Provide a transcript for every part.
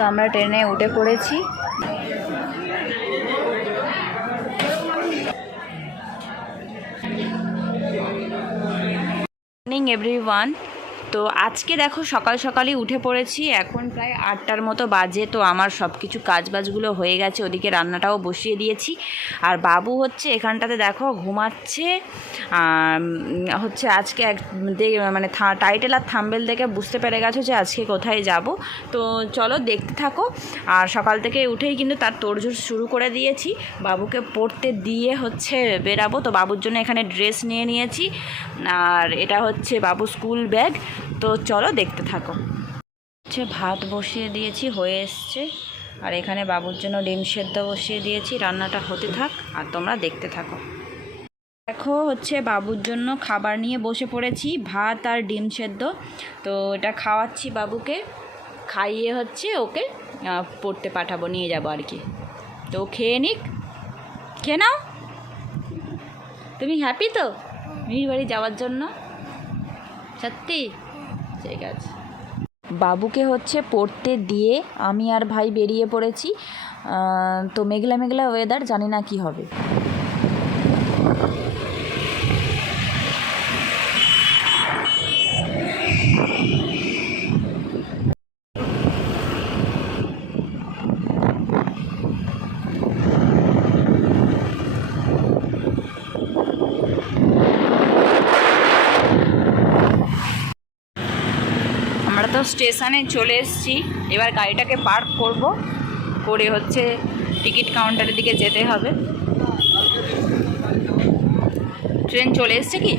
তো আমরা ট্রেনে উঠে পড়েছি। Morning everyone. তো আজকে দেখো সকাল সকালই উঠে পড়েছি, এখন প্রায় 8টার মতো বাজে। তো আমার সব কিছু কাজবাজগুলো হয়ে গেছে, ওদিকে রান্নাটাও বসিয়ে দিয়েছি। আর বাবু হচ্ছে এখানটাতে দেখো ঘুমাচ্ছে। হচ্ছে আজকে মানে টাইটেল আর থাম্বেল দেখে বুঝতে পেরে গেছো যে আজকে কোথায় যাব। তো চলো দেখতে থাকো। আর সকাল থেকে উঠেই কিন্তু তার তোড়জোড় শুরু করে দিয়েছি, বাবুকে পড়তে দিয়ে হচ্ছে বেরাবো। তো বাবুর জন্য এখানে ড্রেস নিয়ে নিয়েছি, আর এটা হচ্ছে বাবু স্কুল ব্যাগ। তো চলো দেখতে থাকো। হচ্ছে ভাত বসিয়ে দিয়েছি, হয়ে এসছে। আর এখানে বাবুর জন্য ডিম সেদ্ধ বসিয়ে দিয়েছি, রান্নাটা হতে থাক আর তোমরা দেখতে থাকো। দেখো হচ্ছে বাবুর জন্য খাবার নিয়ে বসে পড়েছি, ভাত আর ডিম সেদ্ধ। তো এটা খাওয়াচ্ছি বাবুকে, খাইয়ে হচ্ছে ওকে পড়তে পাঠাবো, নিয়ে যাবো আর কি। তো খেয়ে নিক, খেয়ে নাও। তুমি হ্যাপি তো মিহির বাড়ি যাওয়ার জন্য? সত্যি? ঠিক আছে। বাবুকে হচ্ছে পড়তে দিয়ে আমি আর ভাই বেরিয়ে পড়েছি। তো মেঘলা মেঘলা ওয়েদার, জানি না কি হবে। আমরা তো স্টেশনে চলে এসেছি, এবার গাড়িটাকে পার্ক করব, করে হচ্ছে টিকিট কাউন্টারের দিকে যেতে হবে। ট্রেন চলে এসছে কি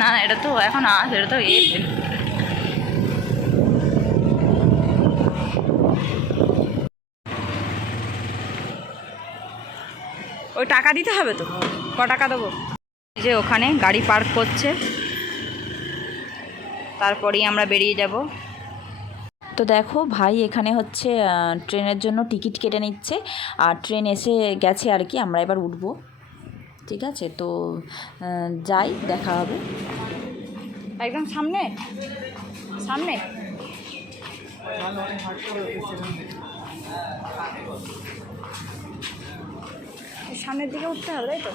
না? এটা তো এখন এটা তো ট্রেন। ওই টাকা দিতে হবে তো, ক টাকা দেবো? যে ওখানে গাড়ি পার্ক করছে, তারপরেই আমরা বেরিয়ে যাব। তো দেখো ভাই এখানে হচ্ছে ট্রেনের জন্য টিকিট কেটে নিচ্ছে, আর ট্রেন এসে গেছে আর কি, আমরা এবার উঠবো। ঠিক আছে, তো যাই, দেখা হবে। একদম সামনে সামনে সামনের দিকে উঠতে হবে, তাই তো?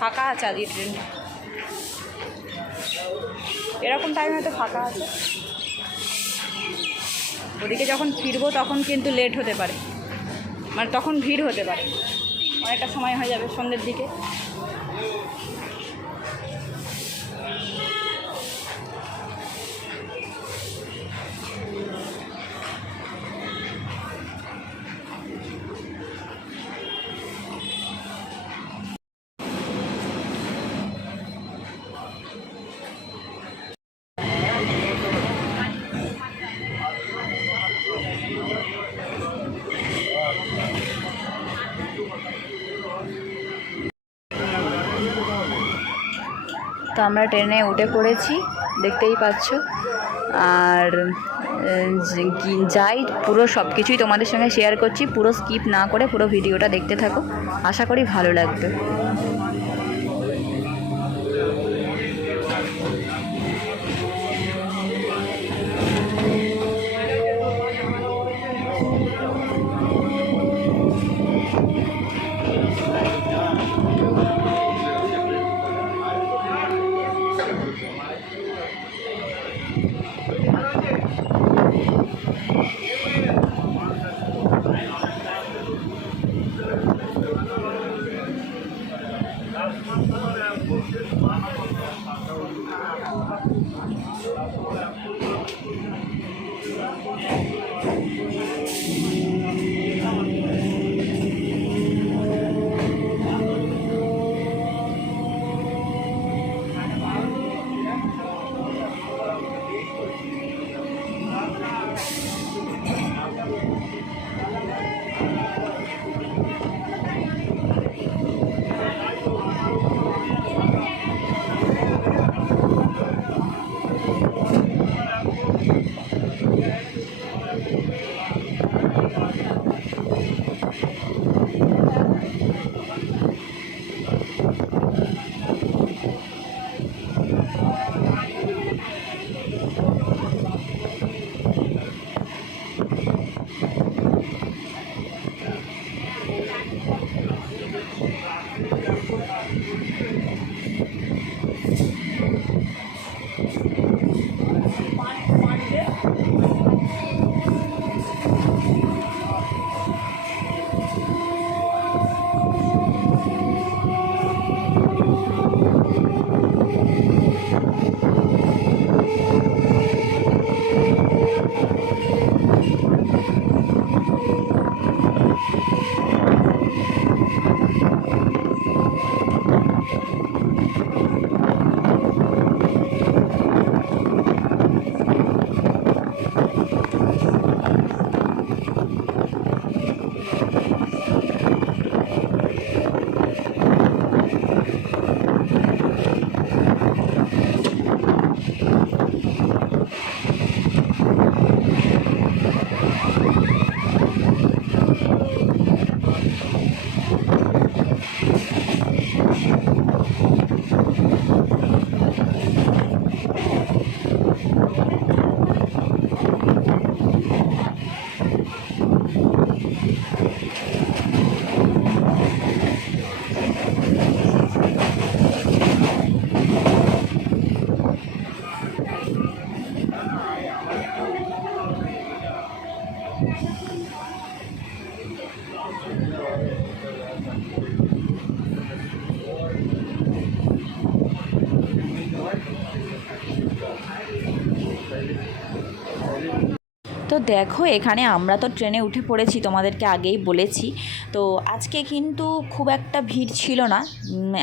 ফাঁকা আছে আজকে ট্রেন, এরকম টাইমে হয়তো ফাঁকা আছে। ওদিকে যখন ফিরবো তখন কিন্তু লেট হতে পারে, মানে তখন ভিড় হতে পারে, অনেকটা সময় হয়ে যাবে সন্ধ্যের দিকে। তো আমরা ট্রেনে উঠে পড়েছি, দেখতেই পাচ্ছ। আর যাই পুরো সব কিছুই তোমাদের সঙ্গে শেয়ার করছি, পুরো স্কিপ না করে পুরো ভিডিওটা দেখতে থাকো, আশা করি ভালো লাগবে। তো দেখো এখানে আমরা তো ট্রেনে উঠে পড়েছি, তোমাদেরকে আগেই বলেছি। তো আজকে কিন্তু খুব একটা ভিড় ছিল না,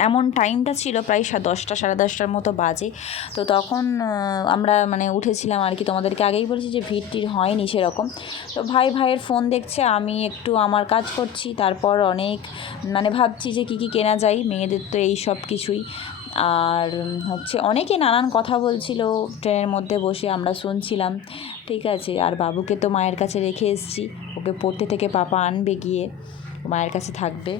এমন টাইমটা ছিল প্রায় 10টা সাড়ে 10টার মতো বাজে। তো তখন আমরা মানে উঠেছিলাম আর কি, তোমাদেরকে আগেই বলেছি যে ভিড় টিড় হয়নি সেরকম। তো ভাইয়ের ফোন দেখছে, আমি একটু আমার কাজ করছি, তারপর অনেক মানে ভাবছি যে কী কেনা যায়, মেয়েদের তো এই সব কিছুই। আর হচ্ছে অনেকে নানান কথা বলছিল ট্রেনের মধ্যে বসে, আমরা শুনছিলাম। ঠিক আছে, আর বাবুকে তো মায়ের কাছে রেখে এসেছি, ওকে পড়তে থেকে পাপা আনবে গিয়ে, মায়ের কাছে থাকবে।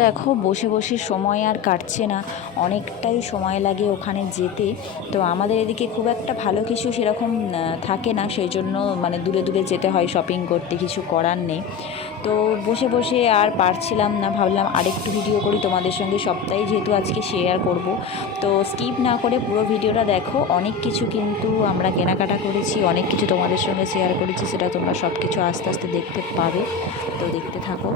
দেখো বসে বসে সময় আর কাটছে না, অনেকটাই সময় লাগে ওখানে যেতে। তো আমাদের এদিকে খুব একটা ভালো কিছু সেরকম থাকে না, সেই জন্য মানে দূরে দূরে যেতে হয় শপিং করতে, কিছু করার নেই। তো বসে বসে আর পারছিলাম না, ভাবলাম আরেকটু ভিডিও করি তোমাদের সঙ্গে, সপ্তাহে যেহেতু আজকে শেয়ার করব। তো স্কিপ না করে পুরো ভিডিওটা দেখো, অনেক কিছু কিন্তু আমরা কেনাকাটা করেছি, অনেক কিছু তোমাদের সঙ্গে শেয়ার করেছি, সেটা তোমরা সব কিছু আস্তে আস্তে দেখতে পাবে। তো দেখতে থাকো।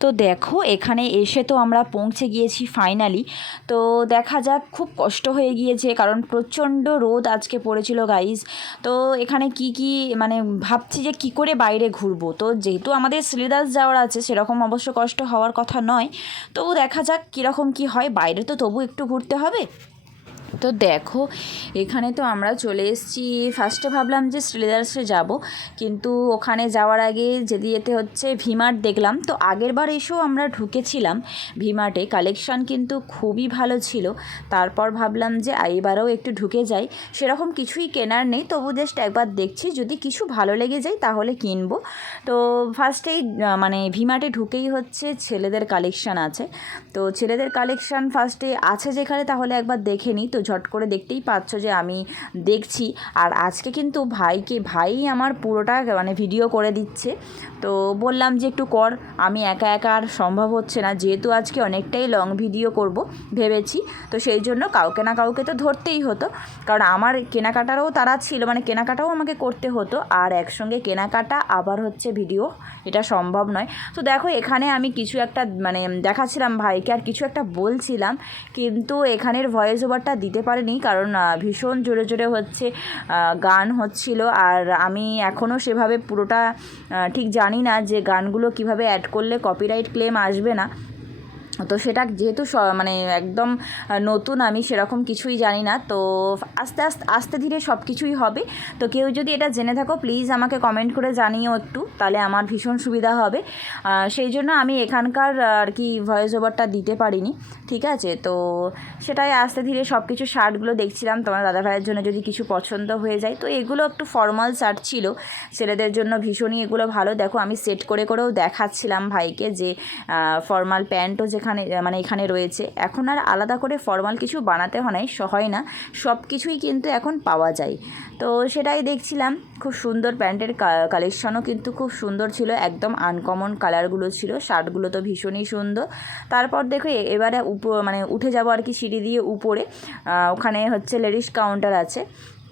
তো দেখো এখানে এসে তো আমরা পৌঁছে গিয়েছি ফাইনালি। তো দেখা যাক, খুব কষ্ট হয়ে গিয়েছে কারণ প্রচণ্ড রোদ আজকে পড়েছিল গাইজ। তো এখানে কি মানে ভাবছি যে কি করে বাইরে ঘুরবো। তো যেহেতু আমাদের শ্রীদাস যাওয়ার আছে, সেরকম অবশ্য কষ্ট হওয়ার কথা নয়, তবু দেখা যাক কীরকম কি হয়, বাইরে তো তবু একটু ঘুরতে হবে। তো দেখো এখানে তো আমরা চলে এসেছি, ফার্স্টে ভাবলাম যে শ্রীলেদার্সে যাব, কিন্তু ওখানে যাওয়ার আগে যেতে যেতে হচ্ছে ভিমার্ট দেখলাম। তো আগের বার এসেও আমরা ঢুকেছিলাম ভিমার্টে, কালেকশান কিন্তু খুবই ভালো ছিল। তারপর ভাবলাম যে এবারেও একটু ঢুকে যাই, সেরকম কিছুই কেনার নেই, তবু জাস্ট একবার দেখছি, যদি কিছু ভালো লেগে যায় তাহলে কিনবো। তো ফার্স্টেই মানে ভিমার্টে ঢুকেই হচ্ছে ছেলেদের কালেকশান আছে। তো ছেলেদের কালেকশান ফার্স্টে আছে যেখানে, তাহলে একবার দেখে নিই। তো ঝট করে দেখতেই পাচ্ছ যে আমি দেখছি, আর আজকে কিন্তু ভাই আমার পুরোটা মানে ভিডিও করে দিচ্ছে। তো বললাম যে একটু কর, আমি একা আর সম্ভব হচ্ছে না, যেহেতু আজকে অনেকটাই লং ভিডিও করব ভেবেছি। তো সেই জন্য কাউকে না কাউকে তো ধরতেই হতো, কারণ আমার কেনাকাটারও তারা ছিল, মানে কেনাকাটাও আমাকে করতে হতো, আর একসঙ্গে কেনাকাটা আবার হচ্ছে ভিডিও, এটা সম্ভব নয়। তো দেখো এখানে আমি কিছু একটা মানে দেখাচ্ছিলাম ভাইকে, আর কিছু একটা বলছিলাম, কিন্তু এখানের ভয়েস ওভারটা দিতে পারিনি, কারণ ভীষণ জোরে জোরে হচ্ছে গান হচ্ছিল, আর আমি এখনও সেভাবে পুরোটা ঠিক জানি না যে গানগুলো কিভাবে অ্যাড করলে কপিরাইট ক্লেম আসবে না। তো সেটা যেহেতু মানে একদম নতুন, আমি সেরকম কিছুই জানি না। তো আস্তে ধীরে সব কিছুই হবে। তো কেউ যদি এটা জেনে থাকো প্লিজ আমাকে কমেন্ট করে জানিও একটু, তাহলে আমার ভীষণ সুবিধা হবে। সেই জন্য আমি এখানকার আর কি ভয়েস ওভারটা দিতে পারিনি, ঠিক আছে। তো সেটাই আস্তে ধীরে সব কিছু শার্টগুলো দেখছিলাম, তোমার দাদাভাইয়ের জন্য যদি কিছু পছন্দ হয়ে যায়। তো এগুলো একটু ফর্মাল শার্ট ছিল, ছেলেদের জন্য ভীষণই এগুলো ভালো। দেখো আমি সেট করেও দেখাচ্ছিলাম ভাইকে যে ফর্মাল প্যান্টও যেখানে মানে এখানে রয়েছে। এখন আর আলাদা করে ফর্মাল কিছু বানাতে হয় না, সব কিছুই কিন্তু এখন পাওয়া যায়। তো সেটাই দেখছিলাম, খুব সুন্দর প্যান্টের কালেকশনও কিন্তু খুব সুন্দর ছিল, একদম আনকমন কালারগুলো ছিল, শার্টগুলো তো ভীষণই সুন্দর। তারপর দেখো এবারে মানে উঠে যাব আর কি সিঁড়ি দিয়ে উপরে, ওখানে হচ্ছে লেডিস কাউন্টার আছে।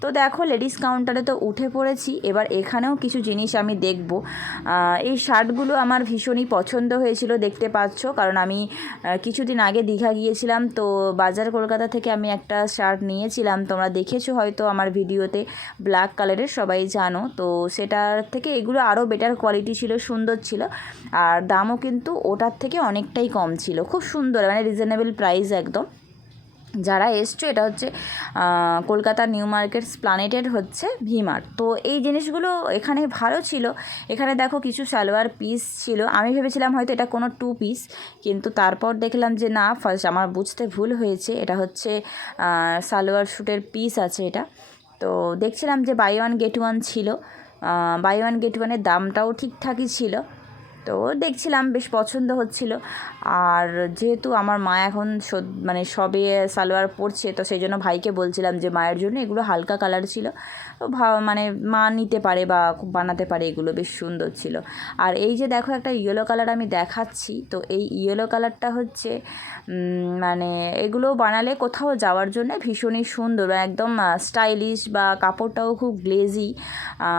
তো দেখো লেডিস কাউন্টারে তো উঠে পড়েছি, এবার এখানেও কিছু জিনিস আমি দেখব। এই শার্টগুলো আমার ভীষণই পছন্দ হয়েছিল, দেখতে পাচ্ছ, কারণ আমি কিছুদিন আগে দীঘা গিয়েছিলাম, তো বাজার কলকাতা থেকে আমি একটা শার্ট নিয়েছিলাম, তোমরা দেখেছো হয়তো আমার ভিডিওতে, ব্ল্যাক কালারের, সবাই জানো। তো সেটার থেকে এগুলো আরও বেটার কোয়ালিটি ছিল, সুন্দর ছিল, আর দামও কিন্তু ওটার থেকে অনেকটাই কম ছিল, খুব সুন্দর, মানে রিজনেবল প্রাইস একদম। যারা এসছো, এটা হচ্ছে কলকাতা নিউ মার্কেট প্ল্যানেটের হচ্ছে ভি-মার্ট। তো এই জিনিসগুলো এখানে ভালো ছিল। এখানে দেখো কিছু সালোয়ার পিস ছিল, আমি ভেবেছিলাম হয়তো এটা কোনো 2 পিস, কিন্তু তারপর দেখলাম যে না, ফার্স্ট আমার বুঝতে ভুল হয়েছে, এটা হচ্ছে সালোয়ার স্যুটের পিস আছে এটা। তো দেখছিলাম যে বাই ওয়ান গেট ওয়ান ছিল, বাই ওয়ান গেট ওয়ানের দামটাও ঠিকঠাকই ছিল। তো দেখছিলাম, বেশ পছন্দ হচ্ছিল। আর যেহেতু আমার মা এখন মানে সবে সালোয়ার পরছে, তো সেই জন্য ভাইকে বলছিলাম যে মায়ের জন্য এগুলো হালকা কালার ছিল, তো মানে মা নিতে পারে বা বানাতে পারে, এগুলো বেশ সুন্দর ছিল। আর এই যে দেখো একটা ইয়েলো কালার আমি দেখাচ্ছি, তো এই ইয়েলো কালারটা হচ্ছে মানে এগুলো বানালে কোথাও যাওয়ার জন্য ভীষণই সুন্দর, একদম স্টাইলিশ, বা কাপড়টাও খুব গ্লেজি,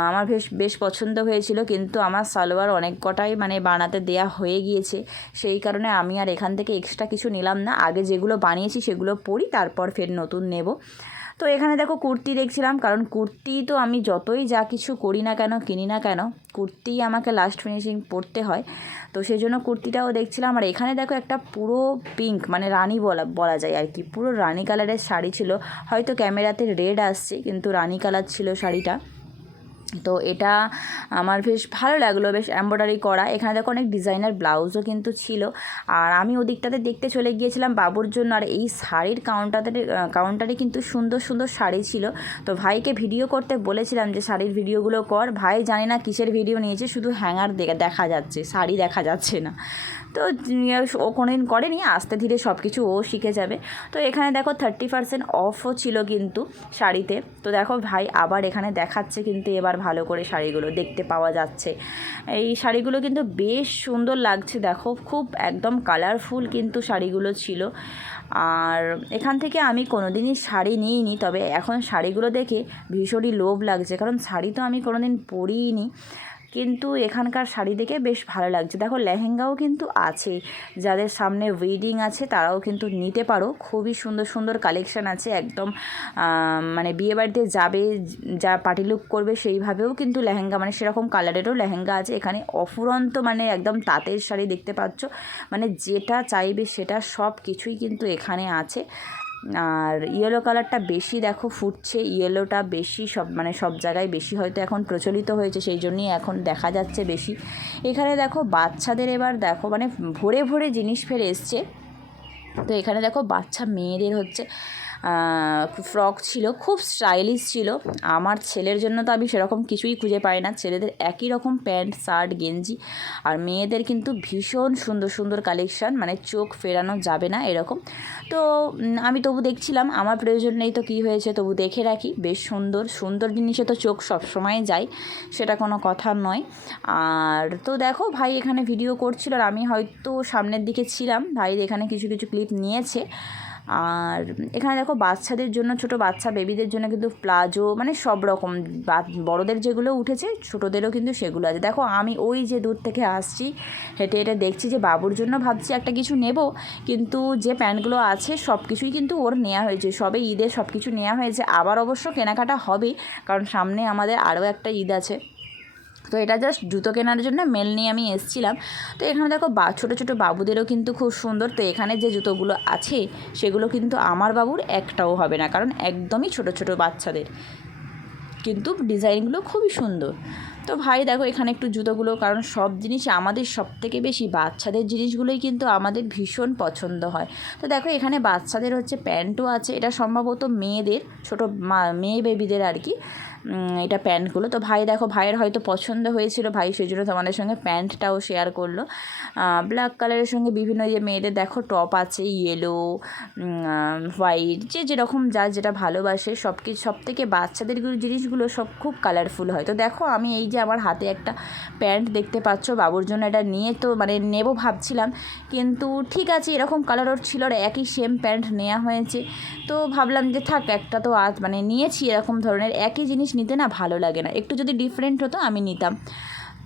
আমার বেশ পছন্দ হয়েছিল। কিন্তু আমার সালোয়ার অনেক কটাই মানে বানাতে দেয়া হয়ে গিয়েছে, সেই কারণে আমি আর এখান থেকে এক্সট্রা কিছু নিলাম না, আগে যেগুলো বানিয়েছি সেগুলো পরি, তারপর ফের নতুন নেব। তো এখানে দেখো কুর্তি দেখছিলাম, কারণ কুর্তি তো আমি যতই যা কিছু করি না কেন, কিনি না কেন, কুর্তিই আমাকে লাস্ট ফিনিশিং পরতে হয়, তো সেই জন্য কুর্তিটাও দেখছিলাম। আর এখানে দেখো একটা পুরো পিঙ্ক, মানে রানি বলা যায় আর কি, পুরো রানি কালারের শাড়ি ছিল, হয়তো ক্যামেরাতে রেড আসছে, কিন্তু রানি কালার ছিল শাড়িটা। তো এটা আমার বেশ ভালো লাগলো, বেশ এমব্রয়ডারি করা। এখানে দেখো অনেক ডিজাইনার ব্লাউজও কিন্তু ছিল, আর আমি ওদিকটাতে দেখতে চলে গিয়েছিলাম বাবুর জন্য। আর এই শাড়ির কাউন্টারে কিন্তু সুন্দর সুন্দর শাড়ি ছিল, তো ভাইকে ভিডিও করতে বলেছিলাম যে শাড়ির ভিডিওগুলো কর। ভাই জানি না কিসের ভিডিও নিয়েছে, শুধু হ্যাঙ্গার দেখা যাচ্ছে, শাড়ি দেখা যাচ্ছে না। তো ও কোনোদিন করেনি, আস্তে ধীরে সব কিছু ও শিখে যাবে। তো এখানে দেখো 30% অফও ছিল কিন্তু শাড়িতে। তো দেখো ভাই আবার এখানে দেখাচ্ছে, কিন্তু এবার ভালো করে শাড়িগুলো দেখতে পাওয়া যাচ্ছে। এই শাড়িগুলো কিন্তু বেশ সুন্দর লাগছে, দেখো খুব একদম কালারফুল কিন্তু শাড়িগুলো ছিল। আর এখান থেকে আমি কোনো দিনই শাড়ি নিইনি, তবে এখন শাড়িগুলো দেখে ভীষণই লোভ লাগছে, কারণ শাড়ি তো আমি কোনো দিন পরিইনি, কিন্তু এখানকার শাড়ি দেখে বেশ ভালো লাগছে। দেখো লেহেঙ্গাও কিন্তু আছে, যাদের সামনে ওয়েডিং আছে তারাও কিন্তু নিতে পারো, খুবই সুন্দর সুন্দর কালেকশান আছে, একদম মানে বিয়েবাড়িতে যাবে, যা পার্টি লুক করবে সেইভাবেও কিন্তু লেহেঙ্গা, মানে সেরকম কালারেরও লেহেঙ্গা আছে এখানে, অফুরন্ত, মানে একদম তাঁতের শাড়ি দেখতে পাচ্ছ, মানে যেটা চাইবে সেটা সব কিছুই কিন্তু এখানে আছে। আর ইয়েলো কালারটা বেশি দেখো ফুটছে, ইয়েলোটা বেশি মানে সব জায়গায় বেশি হয়তো এখন প্রচলিত হয়েছে, সেই জন্যই এখন দেখা যাচ্ছে বেশি। এখানে দেখো বাচ্চাদের, এবার দেখো মানে ভরে ভরে জিনিস ফের এসছে। তো এখানে দেখো বাচ্চা মেয়েদের হচ্ছে ফ্রক ছিল, খুব স্টাইলিশ ছিল। আমার ছেলের জন্য তো আমি সেরকম কিছুই খুঁজে পাই না, ছেলেদের একই রকম প্যান্ট শার্ট গেঞ্জি, আর মেয়েদের কিন্তু ভীষণ সুন্দর সুন্দর কালেকশান, মানে চোখ ফেরানো যাবে না এরকম। তো আমি তবু দেখছিলাম, আমার প্রয়োজন নেই তো কী হয়েছে, তবু দেখে রাখি, বেশ সুন্দর সুন্দর জিনিসে তো চোখ সবসময় যায়, সেটা কোনো কথা নয়। আর তো দেখো ভাই এখানে ভিডিও করছিল, আর আমি হয়তো সামনের দিকে ছিলাম, ভাই এখানে কিছু কিছু ক্লিপ নিয়েছে। আর এখানে দেখো বাচ্চাদের জন্য, ছোটো বাচ্চা বেবিদের জন্য কিন্তু প্লাজো, মানে সব রকম, বড়দের যেগুলো উঠেছে ছোটোদেরও কিন্তু সেগুলো আছে। দেখো আমি ওই যে দূর থেকে আসছি হেঁটে হেঁটে, দেখছি যে বাবুর জন্য ভাবছি একটা কিছু নেব, কিন্তু যে প্যান্টগুলো আছে সব কিছুই কিন্তু ওর নেওয়া হয়েছে, সবে ঈদের সব কিছু নেওয়া হয়েছে, আবার অবশ্য কেনাকাটা হবে, কারণ সামনে আমাদের আরও একটা ঈদ আছে। তো এটা জাস্ট জুতো কেনার জন্য মেল নিয়ে আমি এসেছিলাম। তো এখানে দেখো ছোটো ছোটো বাবুদেরও কিন্তু খুব সুন্দর। তো এখানে যে জুতোগুলো আছে সেগুলো কিন্তু আমার বাবুর একটাও হবে না, কারণ একদমই ছোটো ছোটো বাচ্চাদের, কিন্তু ডিজাইনগুলো খুবই সুন্দর। তো ভাই দেখো এখানে একটু জুতোগুলো, কারণ সব জিনিস আমাদের সব থেকে বেশি বাচ্চাদের জিনিসগুলোই কিন্তু আমাদের ভীষণ পছন্দ হয়। তো দেখো এখানে বাচ্চাদের হচ্ছে প্যান্টও আছে, এটা সম্ভবত মেয়েদের, ছোটো মেয়ে বেবিদের আর কি। এটা প্যান্টগুলো। তো ভাই দেখো, ভাইয়ের হয়তো পছন্দ হয়েছিল, ভাই সেই জন্য তোমাদের সঙ্গে প্যান্টটাও শেয়ার করলো। ব্ল্যাক কালারের সঙ্গে বিভিন্ন যে মেয়েদের দেখো টপ আছে, ইয়েলো, হোয়াইট, যে যেরকম যার যেটা ভালোবাসে সব থেকে বাচ্চাদের জিনিসগুলো সব খুব কালারফুল হয়। তো দেখো আমি এই যে আমার হাতে একটা প্যান্ট দেখতে পাচ্ছ, বাবুর জন্য এটা নিয়ে তো মানে নেবো ভাবছিলাম, কিন্তু ঠিক আছে এরকম কালার ওর ছিল, আর একই সেম প্যান্ট নেওয়া হয়েছে। তো ভাবলাম যে থাক, একটা তো মানে নিয়েছি, এরকম ধরনের একই জিনিস নিতে না ভালো লাগে না, একটু যদি ডিফারেন্ট হতো আমি নিতাম।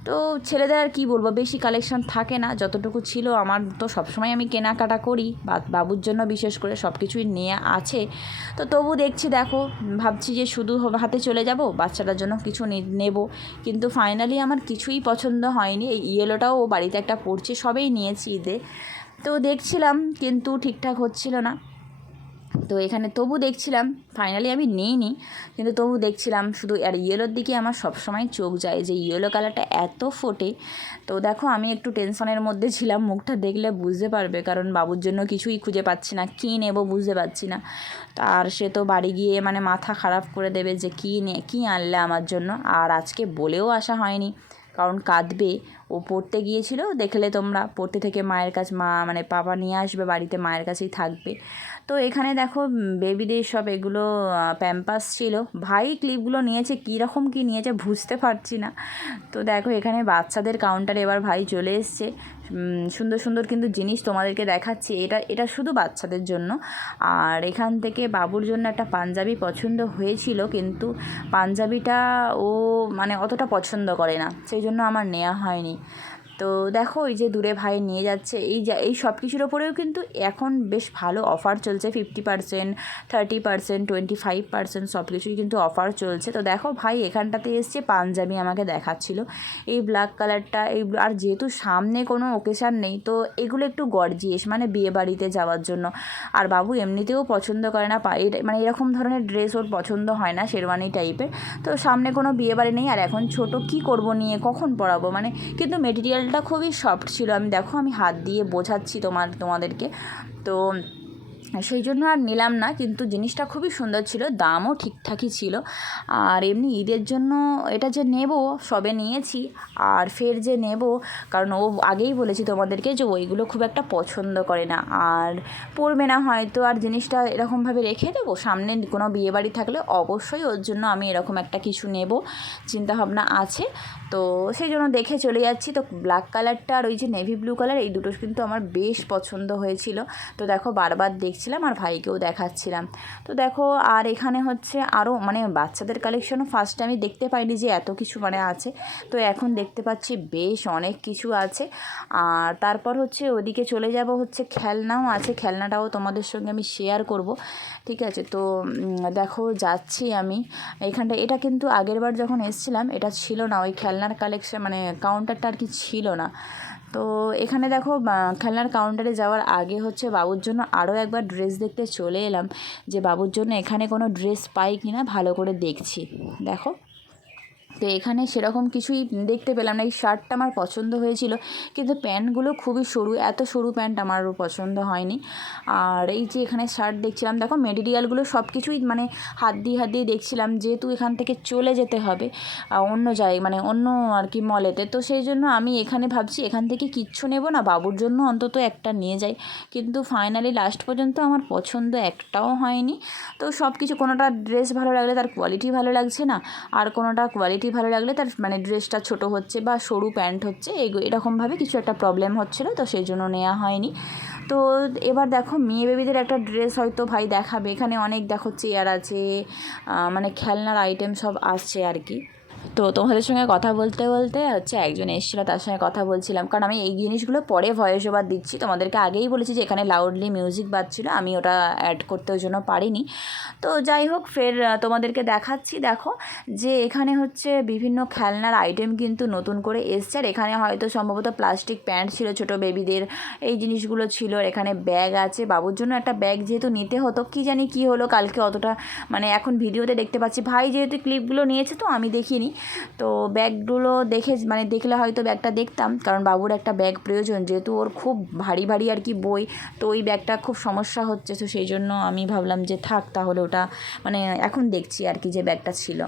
তো ছেলেদের আর কী বলবো, বেশি কালেকশন থাকে না, যতটুকু ছিল আমার তো সবসময় আমি কেনাকাটা করি, বাবুর জন্য বিশেষ করে সব কিছুই নিয়ে আছে। তো তবু দেখছি দেখো, ভাবছি যে শুধু হাতে চলে যাব, বাচ্চাটার জন্য কিছু নেব, কিন্তু ফাইনালি আমার কিছুই পছন্দ হয়নি। এই ইয়েলোটাও বাড়িতে একটা পড়ছে, সবেই নিয়েছি ঈদে, তো দেখছিলাম কিন্তু ঠিকঠাক হচ্ছিল না। তো এখানে তবু দেখছিলাম, ফাইনালি আমি নিইনি, কিন্তু তবু দেখছিলাম শুধু, আর ইয়েলোর দিকে আমার সবসময় চোখ যায়, যে ইয়েলো কালারটা এত ফোটে। তো দেখো আমি একটু টেনশনের মধ্যে ছিলাম, মুখটা দেখলে বুঝতে পারবে, কারণ বাবুর জন্য কিছুই খুঁজে পাচ্ছি না, কী নেবো বুঝতে পারছি না। আর সে তো বাড়ি গিয়ে মানে মাথা খারাপ করে দেবে যে কী আনলে আমার জন্য, আর আজকে বলেও আসা হয়নি, কারণ কাঁদবে। ও পড়তে গিয়েছিল, দেখলে তোমরা, পড়তে থেকে মায়ের কাছে মানে পাপা নিয়ে আসবে বাড়িতে, মায়ের কাছেই থাকবে। তো এখানে দেখো বেবিদের সব এগুলো প্যাম্পাস ছিল, ভাই ক্লিপগুলো নিয়েছে, কীরকম কী নিয়েছে বুঝতে পারছি না। তো দেখো এখানে বাচ্চাদের কাউন্টারে এবার ভাই চলে এসছে, সুন্দর সুন্দর কিন্তু জিনিস তোমাদেরকে দেখাচ্ছি, এটা শুধু বাচ্চাদের জন্য। আর এখান থেকে বাবুর জন্য একটা পাঞ্জাবি পছন্দ হয়েছিল, কিন্তু পাঞ্জাবিটা ও মানে অতটা পছন্দ করে না, সেই জন্য আমার নেওয়া হয়নি। তো দেখো এই যে দূরে ভাই নিয়ে যাচ্ছে, এই সব কিছুর ওপরেও কিন্তু এখন বেশ ভালো অফার চলছে, 50%, 30%, 25% সব কিছুই কিন্তু অফার চলছে। তো দেখো ভাই এখানটাতে এসছে, পাঞ্জাবি আমাকে দেখাচ্ছিল, এই ব্ল্যাক কালারটা, আর যেহেতু সামনে কোনো ওকেশান নেই, তো এগুলো একটু গর্জিয়াস, মানে বিয়ে বাড়িতে যাওয়ার জন্য। আর বাবু এমনিতেও পছন্দ করে না, মানে এরকম ধরনের ড্রেস ওর পছন্দ হয় না, শেরওয়ানি টাইপের। তো সামনে কোনো বিয়ে বাড়ি নেই, আর এখন ছোট, কি করব নিয়ে, কখন পরাবো মানে, কিন্তু মেটেরিয়ালটা খুবই সফট ছিল, আমি হাত দিয়ে বোঝাচ্ছি তোমাদেরকে। তো সেই জন্য আর নিলাম না, কিন্তু জিনিসটা খুবই সুন্দর ছিল, দামও ঠিকঠাকই ছিল। আর এমনি ঈদের জন্য এটা যে নেব, সবে নিয়েছি, আর ফের যে নেব, কারণ ও আগেই বলেছি তোমাদেরকে যে ওইগুলো খুব একটা পছন্দ করে না, আর পরবে না হয়তো, আর জিনিসটা এরকমভাবে রেখে দেবো, সামনে কোনো বিয়েবাড়ি থাকলে অবশ্যই ওর জন্য আমি এরকম একটা কিছু নেব, চিন্তাভাবনা আছে। তো সেই জন্য দেখে চলে যাচ্ছি। তো ব্ল্যাক কালারটা আর ওই যে নেভি ব্লু কালার, এই দুটো কিন্তু আমার বেশ পছন্দ হয়েছিল। তো দেখো বারবার দেখছিলাম আর ভাইকেও দেখাচ্ছিলাম। তো দেখো আর এখানে হচ্ছে আরও মানে বাচ্চাদের কালেকশনও ফার্স্টে আমি দেখতে পাইনি যে এত কিছু মানে আছে, তো এখন দেখতে পাচ্ছি বেশ অনেক কিছু আছে। আর তারপর হচ্ছে ওদিকে চলে যাব, হচ্ছে খেলনাও আছে, খেলনাটাও তোমাদের সঙ্গে আমি শেয়ার করব, ঠিক আছে। তো দেখো যাচ্ছি আমি এইখানটা, এটা কিন্তু আগেরবার যখন এসেছিলাম এটা ছিল না, ওই খেলনার কালেকশন মানে কাউন্টারটা আর কি ছিল না। তো এখানে দেখো খেলনার কাউন্টারে যাওয়ার আগে হচ্ছে বাবুর জন্য আরও একবার ড্রেস দেখতে চলে এলাম, যে বাবুর জন্য এখানে কোনো ড্রেস পাই কি না ভালো করে দেখছি। দেখো তো এখানে সেরকম কিছুই দেখতে পেলাম না, এই শার্টটা আমার পছন্দ হয়েছিল, কিন্তু প্যান্টগুলো খুবই সরু, এত সরু প্যান্ট আমারও পছন্দ হয়নি। আর এই যে এখানে শার্ট দেখছিলাম, দেখো মেটেরিয়ালগুলো সব কিছুই মানে হাত দিয়ে দেখছিলাম, যেহেতু এখান থেকে চলে যেতে হবে অন্য জায়গায়, মানে অন্য আর কি মলেতে, তো সেই জন্য আমি এখানে ভাবছি এখান থেকে কিচ্ছু নেব না, বাবুর জন্য অন্তত একটা নিয়ে যাই, কিন্তু ফাইনালি লাস্ট পর্যন্ত আমার পছন্দ একটাও হয়নি। তো সব কিছু, কোনোটা ড্রেস ভালো লাগলে তার কোয়ালিটি ভালো লাগছে না, আর কোনোটা কোয়ালিটি ভালো লাগলে তার মানে ড্রেসটা ছোট হচ্ছে বা সরু প্যান্ট হচ্ছে, এরকমভাবে কিছু একটা প্রবলেম হচ্ছিলো, তো সেই জন্য নেওয়া হয়নি। তো এবার দেখো মেয়ে বেবিদের একটা ড্রেস হয়তো ভাই দেখাবে, এখানে অনেক দেখো চেয়ার আছে, মানে খেলনার আইটেম সব আসছে আর কি। তো তোমাদের সঙ্গে কথা বলতে বলতে হচ্ছে একজন এসেছিলো, তার সঙ্গে কথা বলছিলাম, কারণ আমি এই জিনিসগুলো পরে ভয়েস ওভার দিচ্ছি, তোমাদেরকে আগেই বলেছি যে এখানে লাউডলি মিউজিক বাজছিলো, আমি ওটা অ্যাড করতে ওই জন্য পারিনি। তো যাই হোক ফের তোমাদেরকে দেখাচ্ছি, দেখো যে এখানে হচ্ছে বিভিন্ন খেলনার আইটেম কিন্তু নতুন করে এসছে, আর এখানে হয়তো সম্ভবত প্লাস্টিক প্যান্ট ছিল ছোটো বেবিদের, এই জিনিসগুলো ছিল, আর এখানে ব্যাগ আছে, বাবুর জন্য একটা ব্যাগ যেহেতু নিতে হতো, কি জানি কি হলো কালকে, অতটা মানে এখন ভিডিওতে দেখতে পাচ্ছি, ভাই যেহেতু ক্লিপগুলো নিয়েছে তো আমি দেখিনি। তো ব্যাগগুলো মানে দেখলে হয়তো ব্যাগটা দেখতাম, কারণ বাবুর একটা ব্যাগ প্রয়োজন, যেহেতু ওর খুব ভারী ভারী আর কি বই, তো ওই ব্যাগটা খুব সমস্যা হচ্ছে, তো সেই জন্য আমি ভাবলাম যে থাক তাহলে ওটা, মানে এখন দেখছি আর কি যে ব্যাগটা ছিল।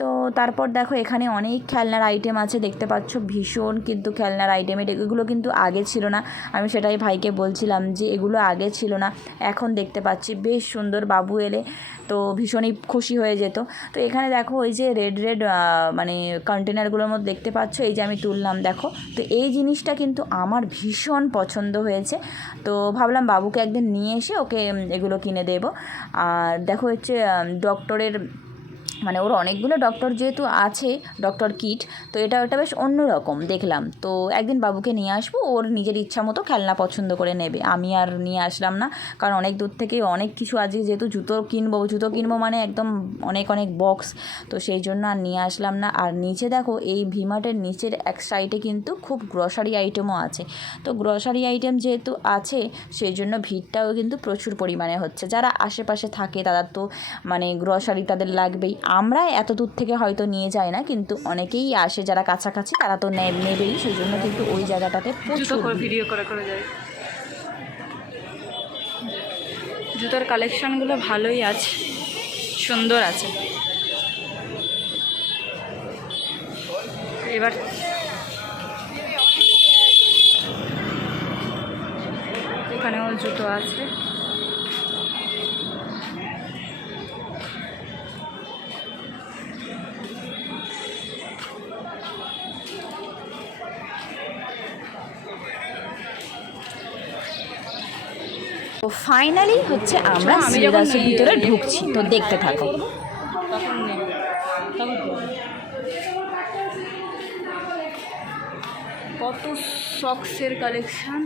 তো তারপর দেখো এখানে অনেক খেলনার আইটেম আছে, দেখতে পাচ্ছ ভীষণ কিন্তু খেলনার আইটেম। এগুলো কিন্তু আগে ছিল না, আমি সেটাই ভাইকে বলছিলাম যে এগুলো আগে ছিল না, এখন দেখতে পাচ্ছি বেশ সুন্দর। বাবু এলে তো ভীষণই খুশি হয়ে যেত। তো এখানে দেখো ওই যে রেড রেড মানে কন্টেনারগুলোর মধ্যে দেখতে পাচ্ছ, এই যে আমি তুললাম দেখো। তো এই জিনিসটা কিন্তু আমার ভীষণ পছন্দ হয়েছে, তো ভাবলাম বাবুকে একদিন নিয়ে এসে ওকে এগুলো কিনে দেবো। আর দেখো হচ্ছে ডক্টরের মানে ওর অনেকগুলো ডক্টর যেহেতু আছে, ডক্টর কিট, তো এটা বেশ অন্য রকম দেখলাম। তো একদিন বাবুকে নিয়ে আসবো, ওর নিজের ইচ্ছা মতো খেলনা পছন্দ করে নেবে, আমি আর নিয়ে আসলাম না, কারণ অনেক দূর থেকে অনেক কিছু আছে, যেহেতু জুতো কিনবো মানে একদম অনেক অনেক বক্স, তো সেই জন্য আর নিয়ে আসলাম না। আর নিচে দেখো এই ভিমার্টের নিচের এক সাইডে কিন্তু খুব গ্রসারি আইটেমও আছে। তো গ্রসারি আইটেম যেহেতু আছে সেই জন্য ভিড়টাও কিন্তু প্রচুর পরিমাণে হচ্ছে। যারা আশেপাশে থাকে তারা তো মানে গ্রসারি তাদের লাগবেই, আমরা এত দূর থেকে হয়তো নিয়ে যাই না, কিন্তু অনেকেই আসে যারা কাছাকাছি, তারা তো নেবেই, সেই জন্য কিন্তু ওই জায়গাটাতে প্রচুর ভিডিও করে যায়। জুতোর কালেকশানগুলো ভালোই আছে, সুন্দর আছে। এবার এখানেও জুতো আছে। তো ফাইনালি হচ্ছে আমরা শ্রীরাসের ভিতরে ঢুকছি, তো দেখতে থাকো। কত সক্সের কালেকশান,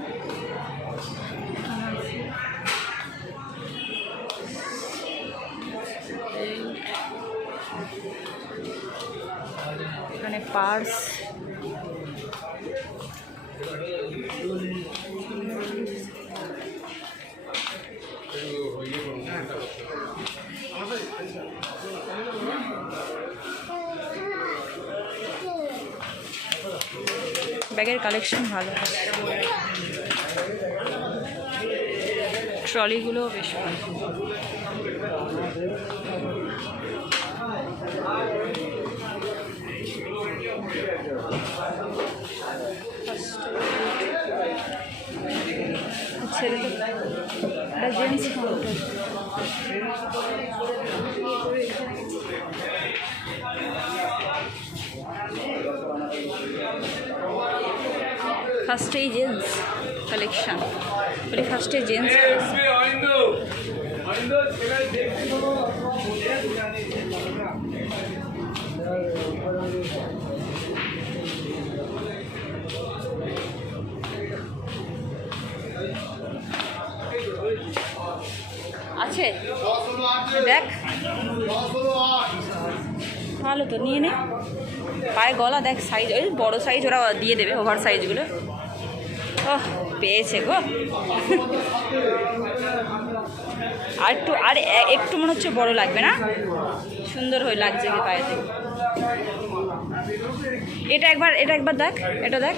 এখানে পার্স, ব্যাগের কালেকশন ভালো, ট্রলিগুলোও বেশ ভালো। জেন্টস ফার্স্টেই জেন্টস কালেকশান, বলি ফার্স্টে জেন্টস আছে, দেখ ভালো তো, নিয়ে নে। পায়ে গলা দেখ, সাইজ ওই বড়ো সাইজ ওরা দিয়ে দেবে, ওভার সাইজগুলো। ওহ পেয়েছে গো। আর একটু মনে হচ্ছে বড় লাগবে না, সুন্দর হয়ে লাগছে কি পায়েতে। এটা একবার দেখ, এটা দেখ,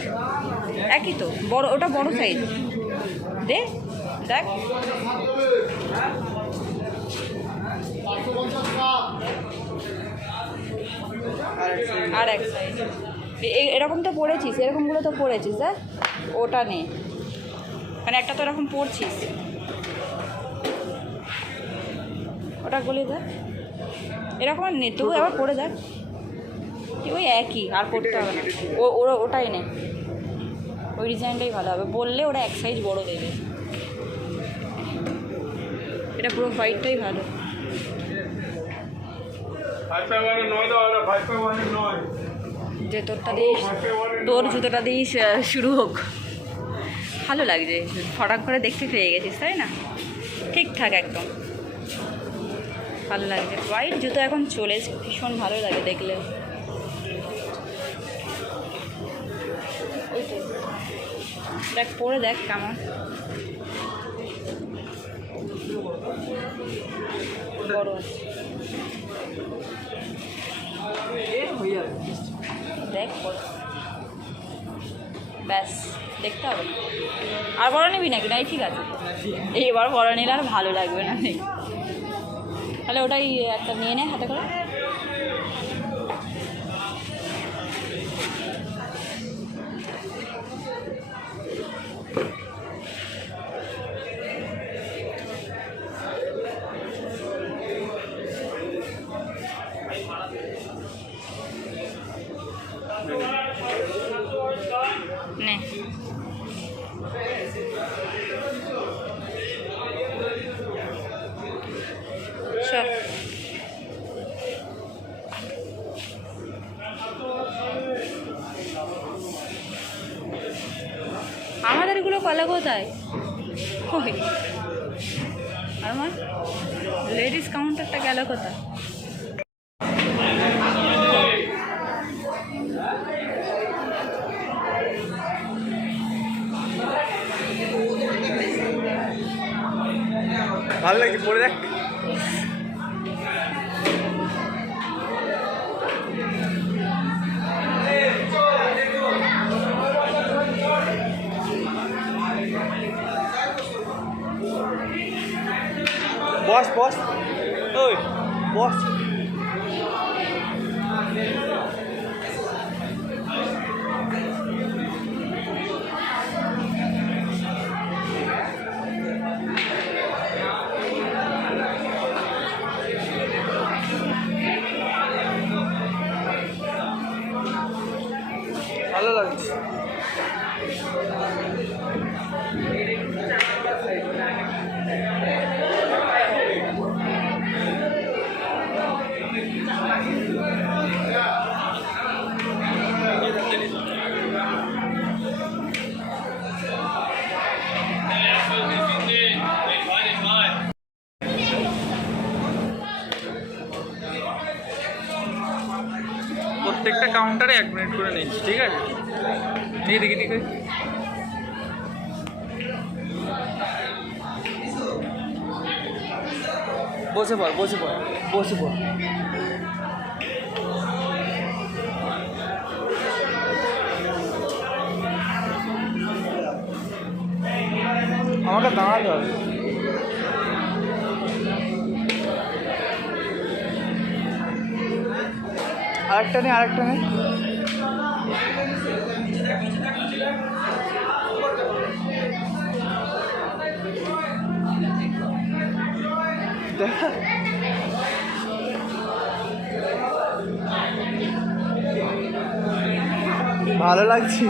একই তো, বড়, ওটা বড় সাইজ, দেখ আর এক সাইজ এরকম তো পড়েছিস, এরকমগুলো তো পড়েছিস, দেখ ওটা নেই, মানে একটা তো এরকম পড়ছিস, ওটা গলি দেখ, এরকম আর নে, তবু আবার পড়ে দেখ, ওই একই, আর পড়তে হবে না, ওটাই নে, ওই ডিজাইনটাই ভালো হবে, বললে ওরা এক সাইজ বড় দেবে। এটা পুরো হোয়াইটটাই ভালো। যে তোরটা দিস, তোর জুতোটা দিস শুরু হোক, ভালো লাগছে, ফটাক করে দেখতে পেয়ে গেছিস তাই না, ঠিকঠাক একদম ভালো লাগছে। হোয়াইট জুতো এখন চলেছে, ভীষণ ভালো লাগে দেখলে। দেখ পরে দেখ কেমন, বড় আছে দেখ, ব্যাস দেখতে হবে। আর বড় নিবি নাকি? নাই ঠিক আছে, এইবার বড় নিলে আর ভালো লাগবে না, তাহলে ওটাই একটা নিয়ে নে হাতে করে, আমাদেরগুলো কলা কোথায়? ওই আমার লেডিস কাউন্টারটা গেল কোথায়? ভালো লাগছে, পরে দেখ। বস বস, ওই বস। ভালো লাগছে। প্রত্যেকটা কাউন্টারে 1 মিনিট করে নিচ্ছি, ঠিক আছে? ঠিক দেখি ঠিক আছে। বসে পড়, বসে পড়, বসে পড়। আমাকে দাঁড়াতে হবে। আরেকটা নেই, আরেকটা নেই। ভালো লাগছে।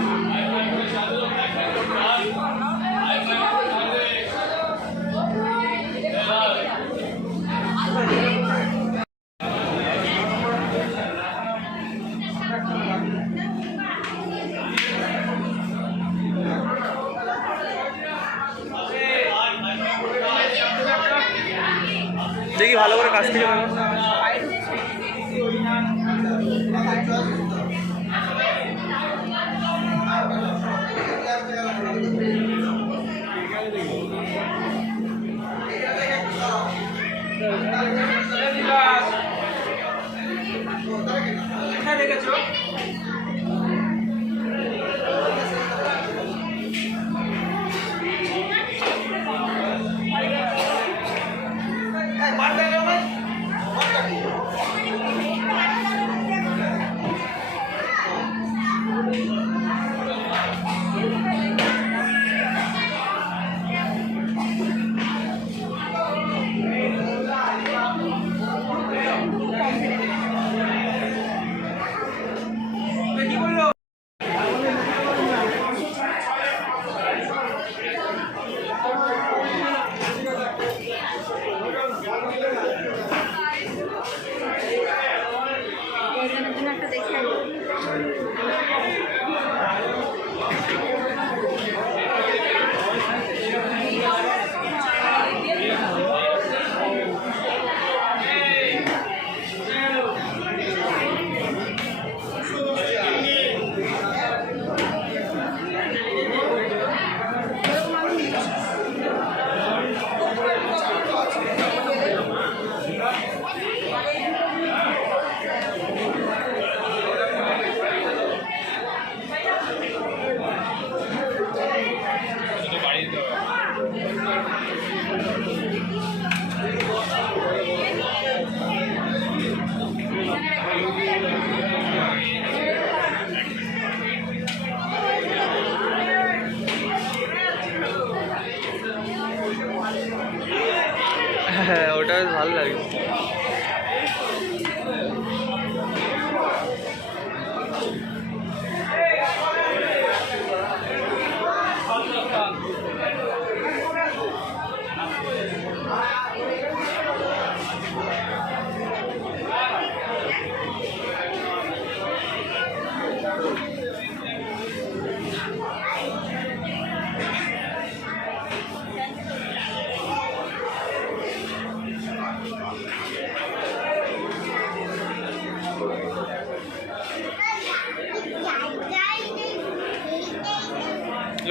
দেখি ভালো করে কাছ থেকে দেখো। হ্যাঁ, ওটা বেশ ভালো লাগে।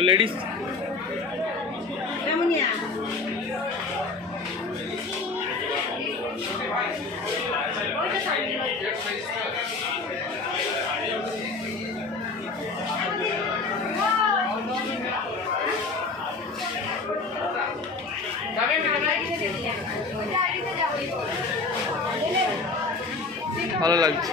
লেডিস ভালো লাগছে।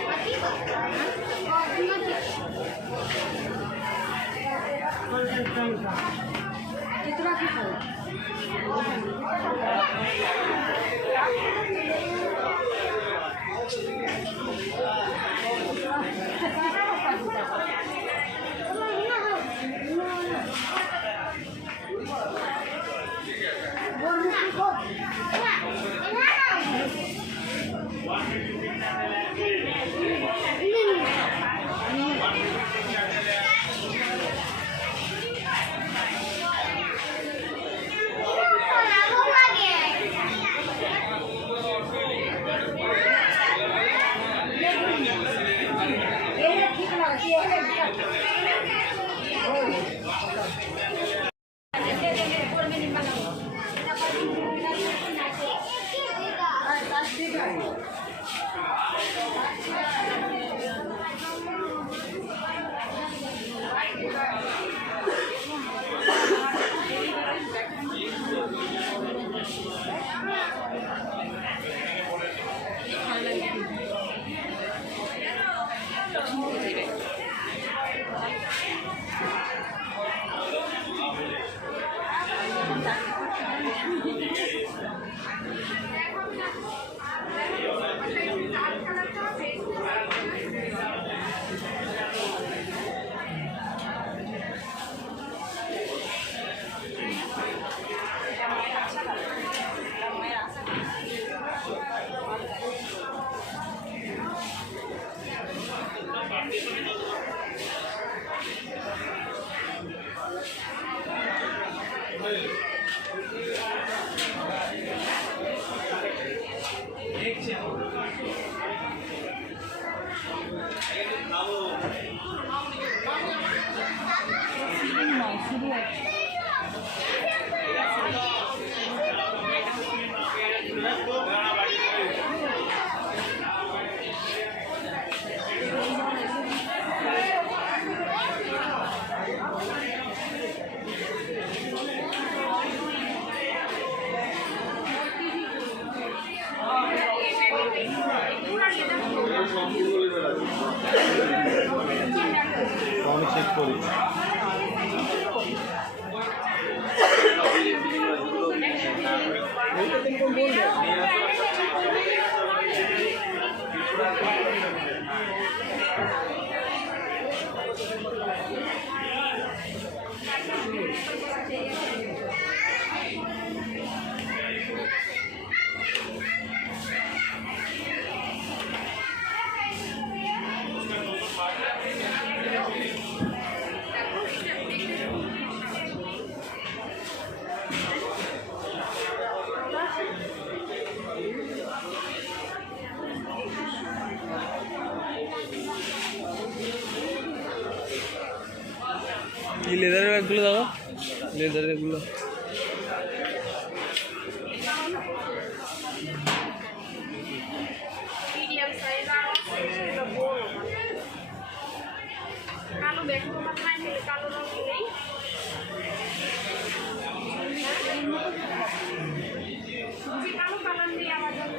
আমি চেক করি। এই লেদারের ব্যাগগুলো দাও, লেদারের গুলো। কালো ব্যাগ তোমার নাই হলে কালো রঙ নেই কালো কালার নেই আমার জন্য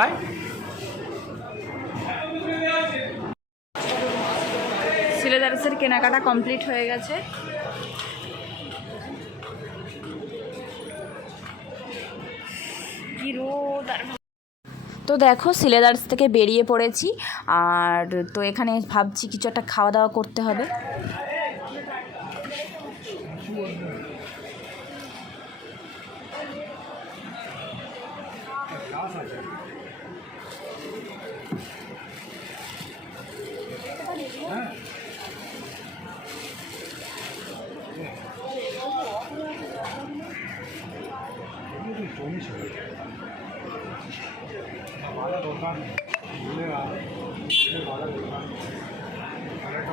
আয় সিলেদার্সের কেনাকাটা কমপ্লিট হয়ে গেছে। কি রোদ আর তো দেখো সিলেদার্স থেকে বেরিয়ে পড়েছি, আর তো এখানে ভাবছি কিছু একটা খাওয়া দাওয়া করতে হবে। ভালো দোকান ভালো দোকান অনেক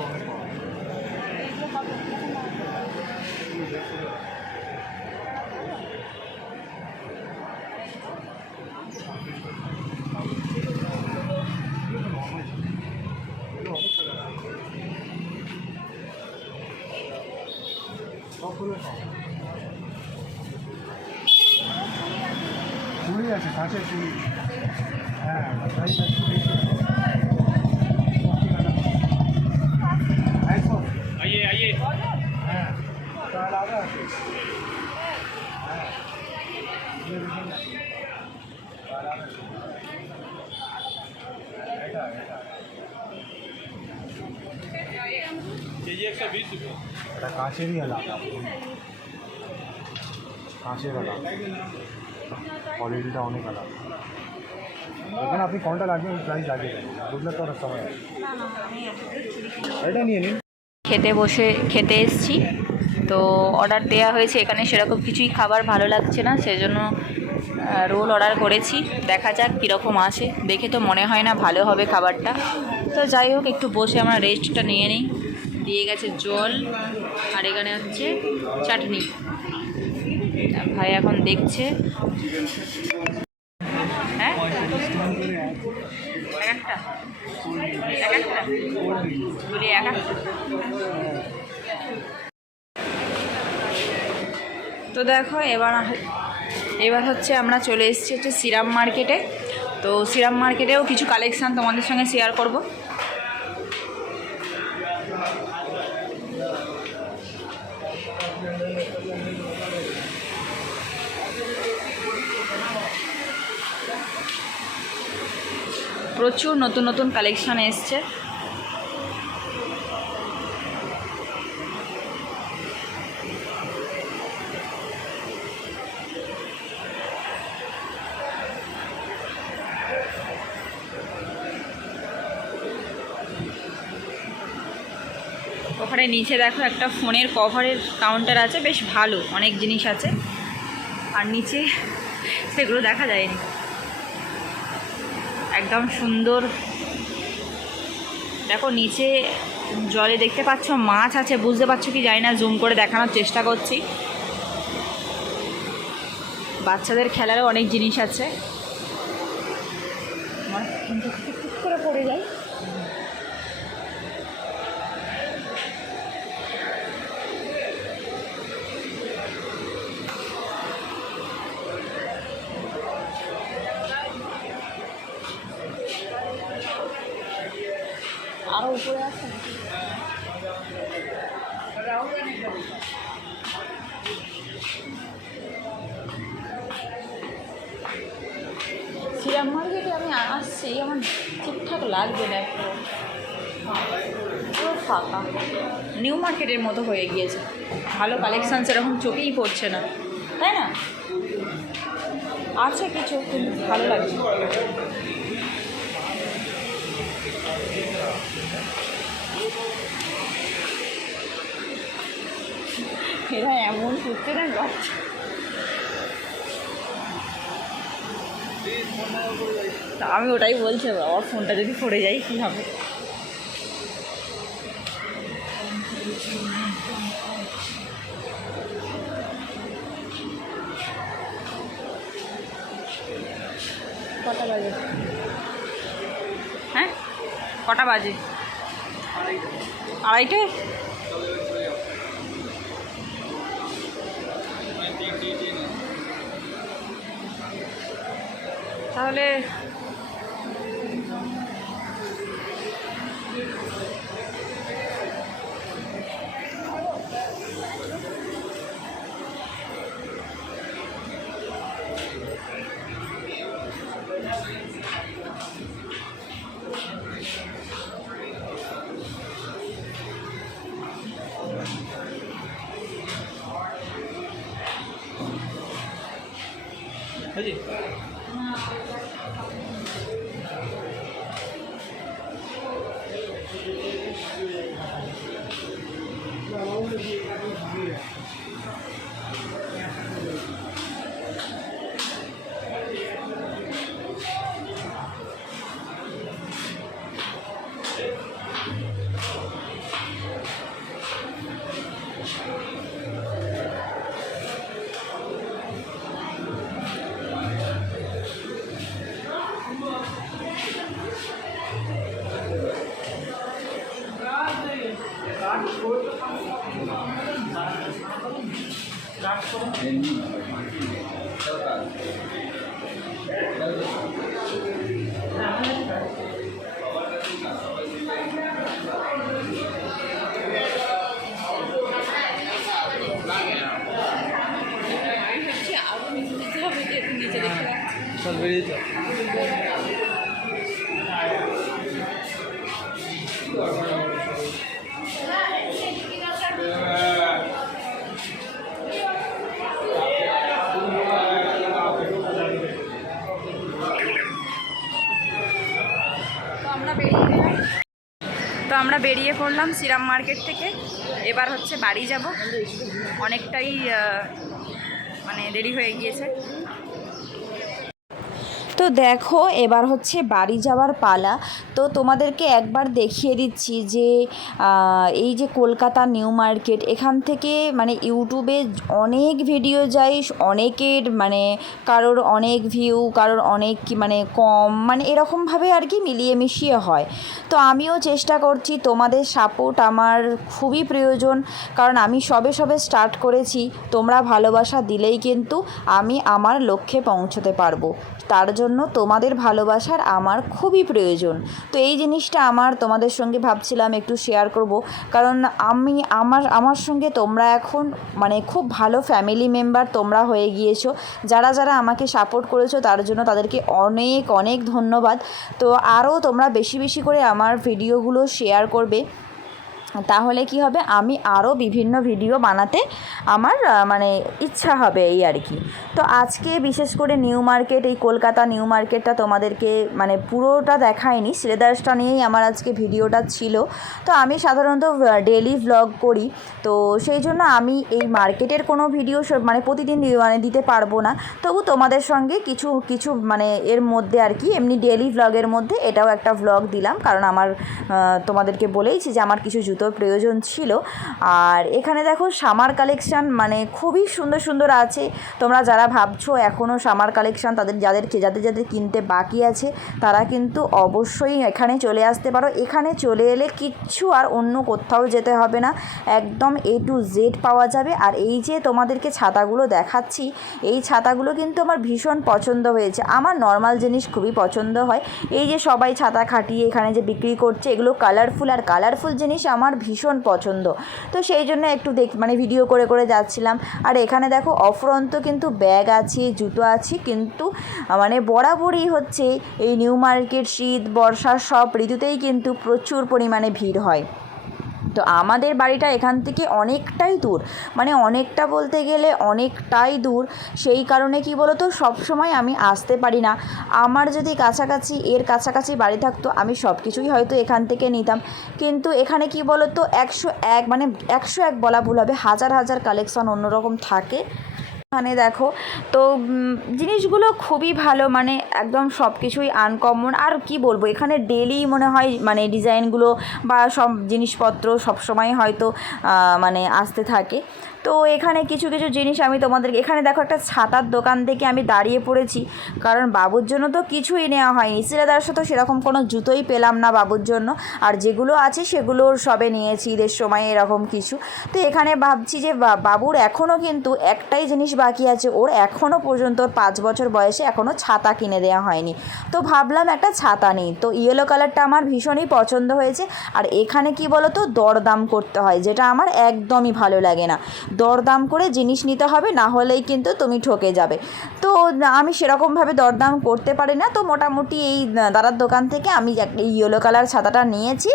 চুড়ি আছে, কাঁচের চুড়ি। হ্যাঁ आइए आइए হ্যাঁ তাহলে আগে আছে। হ্যাঁ ये 120 रुपये এটা কাঁচেরই আলাদা, কাঁচের আলাদা, কোয়ালিটিটা অনেক আলাদা। এখানে আপনি কোনটা লাগবে ওই প্রাইস লাগিয়ে দেবেন, বুঝলে তো ওরা সময় আছে। এটা নিয়ে নিন। খেতে এসেছি, তো অর্ডার দেওয়া হয়েছে। এখানে সেরকম কিছুই খাবার ভালো লাগছে না, সেজন্য রোল অর্ডার করেছি। দেখা যাক কীরকম আসে, দেখে তো মনে হয় না ভালো হবে খাবারটা। তো যাই হোক, একটু বসে আমরা রেস্টটা নিয়ে নিই। দিয়ে গেছে জল, আর এখানে হচ্ছে চাটনি। ভাই এখন দেখছে। হ্যাঁ একটা তো দেখো এবার হচ্ছে আমরা চলে এসেছি হচ্ছে সিরাম মার্কেটে। তো সিরাম মার্কেটেও কিছু কালেকশান তোমাদের সঙ্গে শেয়ার করব। প্রচুর নতুন নতুন কালেকশান এসছে। ওখানে নিচে দেখো একটা ফোনের কভারের কাউন্টার আছে, বেশ ভালো, অনেক জিনিস আছে। আর নিচে সেগুলো দেখা যায়নি, একদম সুন্দর। দেখো নিচে জলে দেখতে পাচ্ছ মাছ আছে, বুঝতে পারছো কি জানি না, জুম করে দেখানোর চেষ্টা করছি। বাচ্চাদের খেলারও অনেক জিনিস আছে। কিন্তু টুক করে পড়ে যায়। আরো উপরে আছে সিরাম মার্কেটে। আমি আসছি, আমার ঠিকঠাক লাগবে না, একটু পুরো ফাঁকা, নিউ মার্কেটের মতো হয়ে গিয়েছে। ভালো কালেকশান সেরকম চোখেই পড়ছে না, তাই না? আছে কিছু, কিন্তু ভালো লাগছে। এরা এমন করতে না, আমি ওটাই বলছি, আমার ফোনটা যদি পড়ে যায় কী হবে। কটা বাজে? হ্যাঁ কটা বাজে? আড়াইটে। তাহলে বুঝলি? চল বেরিয়ে যাও। তো আমরা বেরিয়ে পড়লাম শ্রীরাম মার্কেট থেকে। এবার হচ্ছে বাড়ি যাব, অনেকটাই মানে দেরি হয়ে গিয়েছে। তো দেখো এবার হচ্ছে বাড়ি যাওয়ার পালা। তো তোমাদেরকে একবার দেখিয়ে দিচ্ছি যে এই যে কলকাতা নিউ মার্কেট, এখান থেকে মানে ইউটিউবে অনেক ভিডিও যায়, অনেকের মানে কারোর অনেক ভিউ, কারোর অনেক মানে কম, মানে এরকমভাবে আর কি মিলিয়ে মিশিয়ে হয়। তো আমিও চেষ্টা করছি, তোমাদের সাপোর্ট আমার খুবই প্রয়োজন, কারণ আমি সবে স্টার্ট করেছি। তোমরা ভালোবাসা দিলেই কিন্তু আমি আমার লক্ষ্যে পৌঁছতে পারবো। তার জন্য তোমাদের ভালোবাসার আমার খুবই প্রয়োজন। তো এই জিনিসটা আমার তোমাদের সঙ্গে ভাবছিলাম একটু শেয়ার করব, কারণ আমি আমার সঙ্গে তোমরা এখন মানে খুব ভালো ফ্যামিলি মেম্বার তোমরা হয়ে গিয়েছো। যারা আমাকে সাপোর্ট করেছো তার জন্য তাদেরকে অনেক অনেক ধন্যবাদ। তো আরও তোমরা বেশি বেশি করে আমার ভিডিওগুলো শেয়ার করবে, তাহলে কি হবে, আমি আরও বিভিন্ন ভিডিও বানাতে আমার মানে ইচ্ছা হবে এই আর কি। তো আজকে বিশেষ করে নিউ মার্কেট, এই কলকাতা নিউ মার্কেটটা তোমাদেরকে মানে পুরোটা দেখায়নি, শ্রীদাসটা নিয়েই আমার আজকে ভিডিওটা ছিল। তো আমি সাধারণত ডেলি ভ্লগ করি, তো সেই জন্য আমি এই মার্কেটের কোনো ভিডিও মানে প্রতিদিন মানে দিতে পারবো না। তবু তোমাদের সঙ্গে কিছু মানে এর মধ্যে আর কি এমনি ডেলি ভ্লগের মধ্যে এটাও একটা ভ্লগ দিলাম, কারণ আমার তোমাদেরকে বলেইছি যে আমার কিছু জুতোর প্রয়োজন ছিল। আর এখানে দেখো সামার কালেকশান মানে খুবই সুন্দর সুন্দর আছে। তোমরা যারা ভাবছো এখনও সামার কালেকশান যাদের কিনতে বাকি আছে, তারা কিন্তু অবশ্যই এখানে চলে আসতে পারো। এখানে চলে এলে কিচ্ছু আর অন্য কোথাও যেতে হবে না, একদম A to Z পাওয়া যাবে। আর এই যে তোমাদেরকে ছাতাগুলো দেখাচ্ছি, এই ছাতাগুলো কিন্তু আমার ভীষণ পছন্দ হয়েছে। আমার নর্মাল জিনিস খুবই পছন্দ হয়, এই যে সবাই ছাতা খাটিয়ে এখানে যে বিক্রি করছে এগুলো কালারফুল, আর কালারফুল জিনিস আমার ভীষণ পছন্দ। তো সেই জন্য একটু মানে ভিডিও করে যাচ্ছিলাম। আর এখানে দেখো অফুরন্ত কিন্তু ব্যাগ আছে, জুতো আছে, কিন্তু মানে বরাবরই হচ্ছে এই নিউ মার্কেট শীত বর্ষা সব ঋতুতেই কিন্তু প্রচুর পরিমাণে ভিড় হয়। তো আমাদের বাড়িটা এখান থেকে অনেকটাই দূর, মানে অনেকটা বলতে গেলে অনেকটাই দূর। সেই কারণে কি বলো তো, সবসময় আমি আসতে পারি না। আমার যদি কাছাকাছি বাড়ি থাকতো আমি সব কিছুই হয়তো এখান থেকে নিতাম, কিন্তু এখানে কি বলো তো 101 মানে 101 বলা ভুল হবে, হাজার কালেকশন অন্যরকম থাকে। এখানে দেখো তো জিনিসগুলো খুবই ভালো, মানে একদম সব কিছুই আনকমন। আর কি বলবো, এখানে ডেলি মনে হয় মানে ডিজাইনগুলো বা সব জিনিসপত্র সবসময় হয়তো মানে আসতে থাকে। তো এখানে কিছু জিনিস আমি তোমাদেরকে, এখানে দেখো একটা ছাতার দোকান থেকে আমি দাঁড়িয়ে পড়েছি, কারণ বাবুর জন্য তো কিছুই নেওয়া হয়নি। সিলেদার সাথে সেরকম কোনো জুতোই পেলাম না বাবুর জন্য, আর যেগুলো আছে সেগুলোর সবে নিয়েছি ঈদের সময় এরকম কিছু। তো এখানে ভাবছি যে বাবুর এখনও কিন্তু একটাই জিনিস বাকি আছে, ওর এখনও পর্যন্ত 5 বছর বয়সে এখনও ছাতা কিনে দেওয়া হয়নি। তো ভাবলাম একটা ছাতা নেই, তো ইয়েলো কালারটা আমার ভীষণই পছন্দ হয়েছে। আর এখানে কি বলো তো, দরদাম করতে হয়, যেটা আমার একদমই ভালো লাগে না। দরদাম করে জিনিস নিতে হবে, না হলেই কিন্তু তুমি ঠকে যাবে। তো আমি সেরকমভাবে দরদাম করতে পারি না। তো মোটামুটি এই দাদার দোকান থেকে আমি একটা ইয়েলো কালার ছাতাটা নিয়েছি,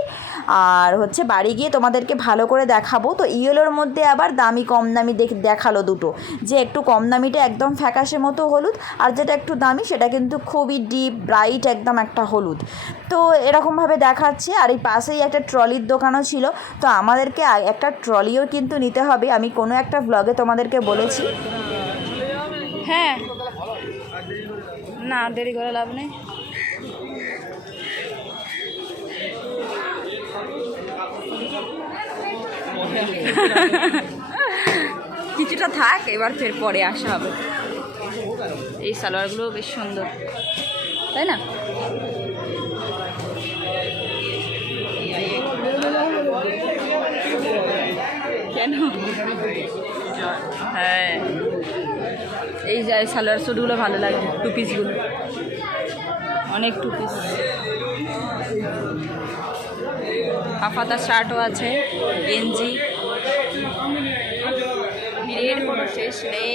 আর হচ্ছে বাড়ি গিয়ে তোমাদেরকে ভালো করে দেখাবো। তো ইয়েলোর মধ্যে আবার দামি কম দামি দেখালো দুটো, যে একটু একটু কম দামিটা একদম ফ্যাকাশে মতো হলুদ, আর যেটা একটু দামি সেটা কিন্তু খুবই ডিপ ব্রাইট একদম একটা হলুদ। তো এরকমভাবে দেখাচ্ছে। আর এই পাশেই একটা ট্রলির দোকানও ছিল, তো আমাদেরকে একটা ট্রলিও কিন্তু নিতে হবে, আমি কোনো একটা ব্লগে তোমাদেরকে বলেছি। হ্যাঁ, না দেরি করে লাভ নেই। কিছুটা থাক, এবার ফের পরে আসা হবে। এই সালোয়ারগুলো বেশ সুন্দর, তাই না? কেন? হ্যাঁ, এই যে সালোয়ার স্যুটগুলো ভালো লাগে, টু পিসগুলো, অনেক টু পিস। হাফাতা শার্টও আছে, গেঞ্জি, ভিড়ের কোনো শেষ নেই।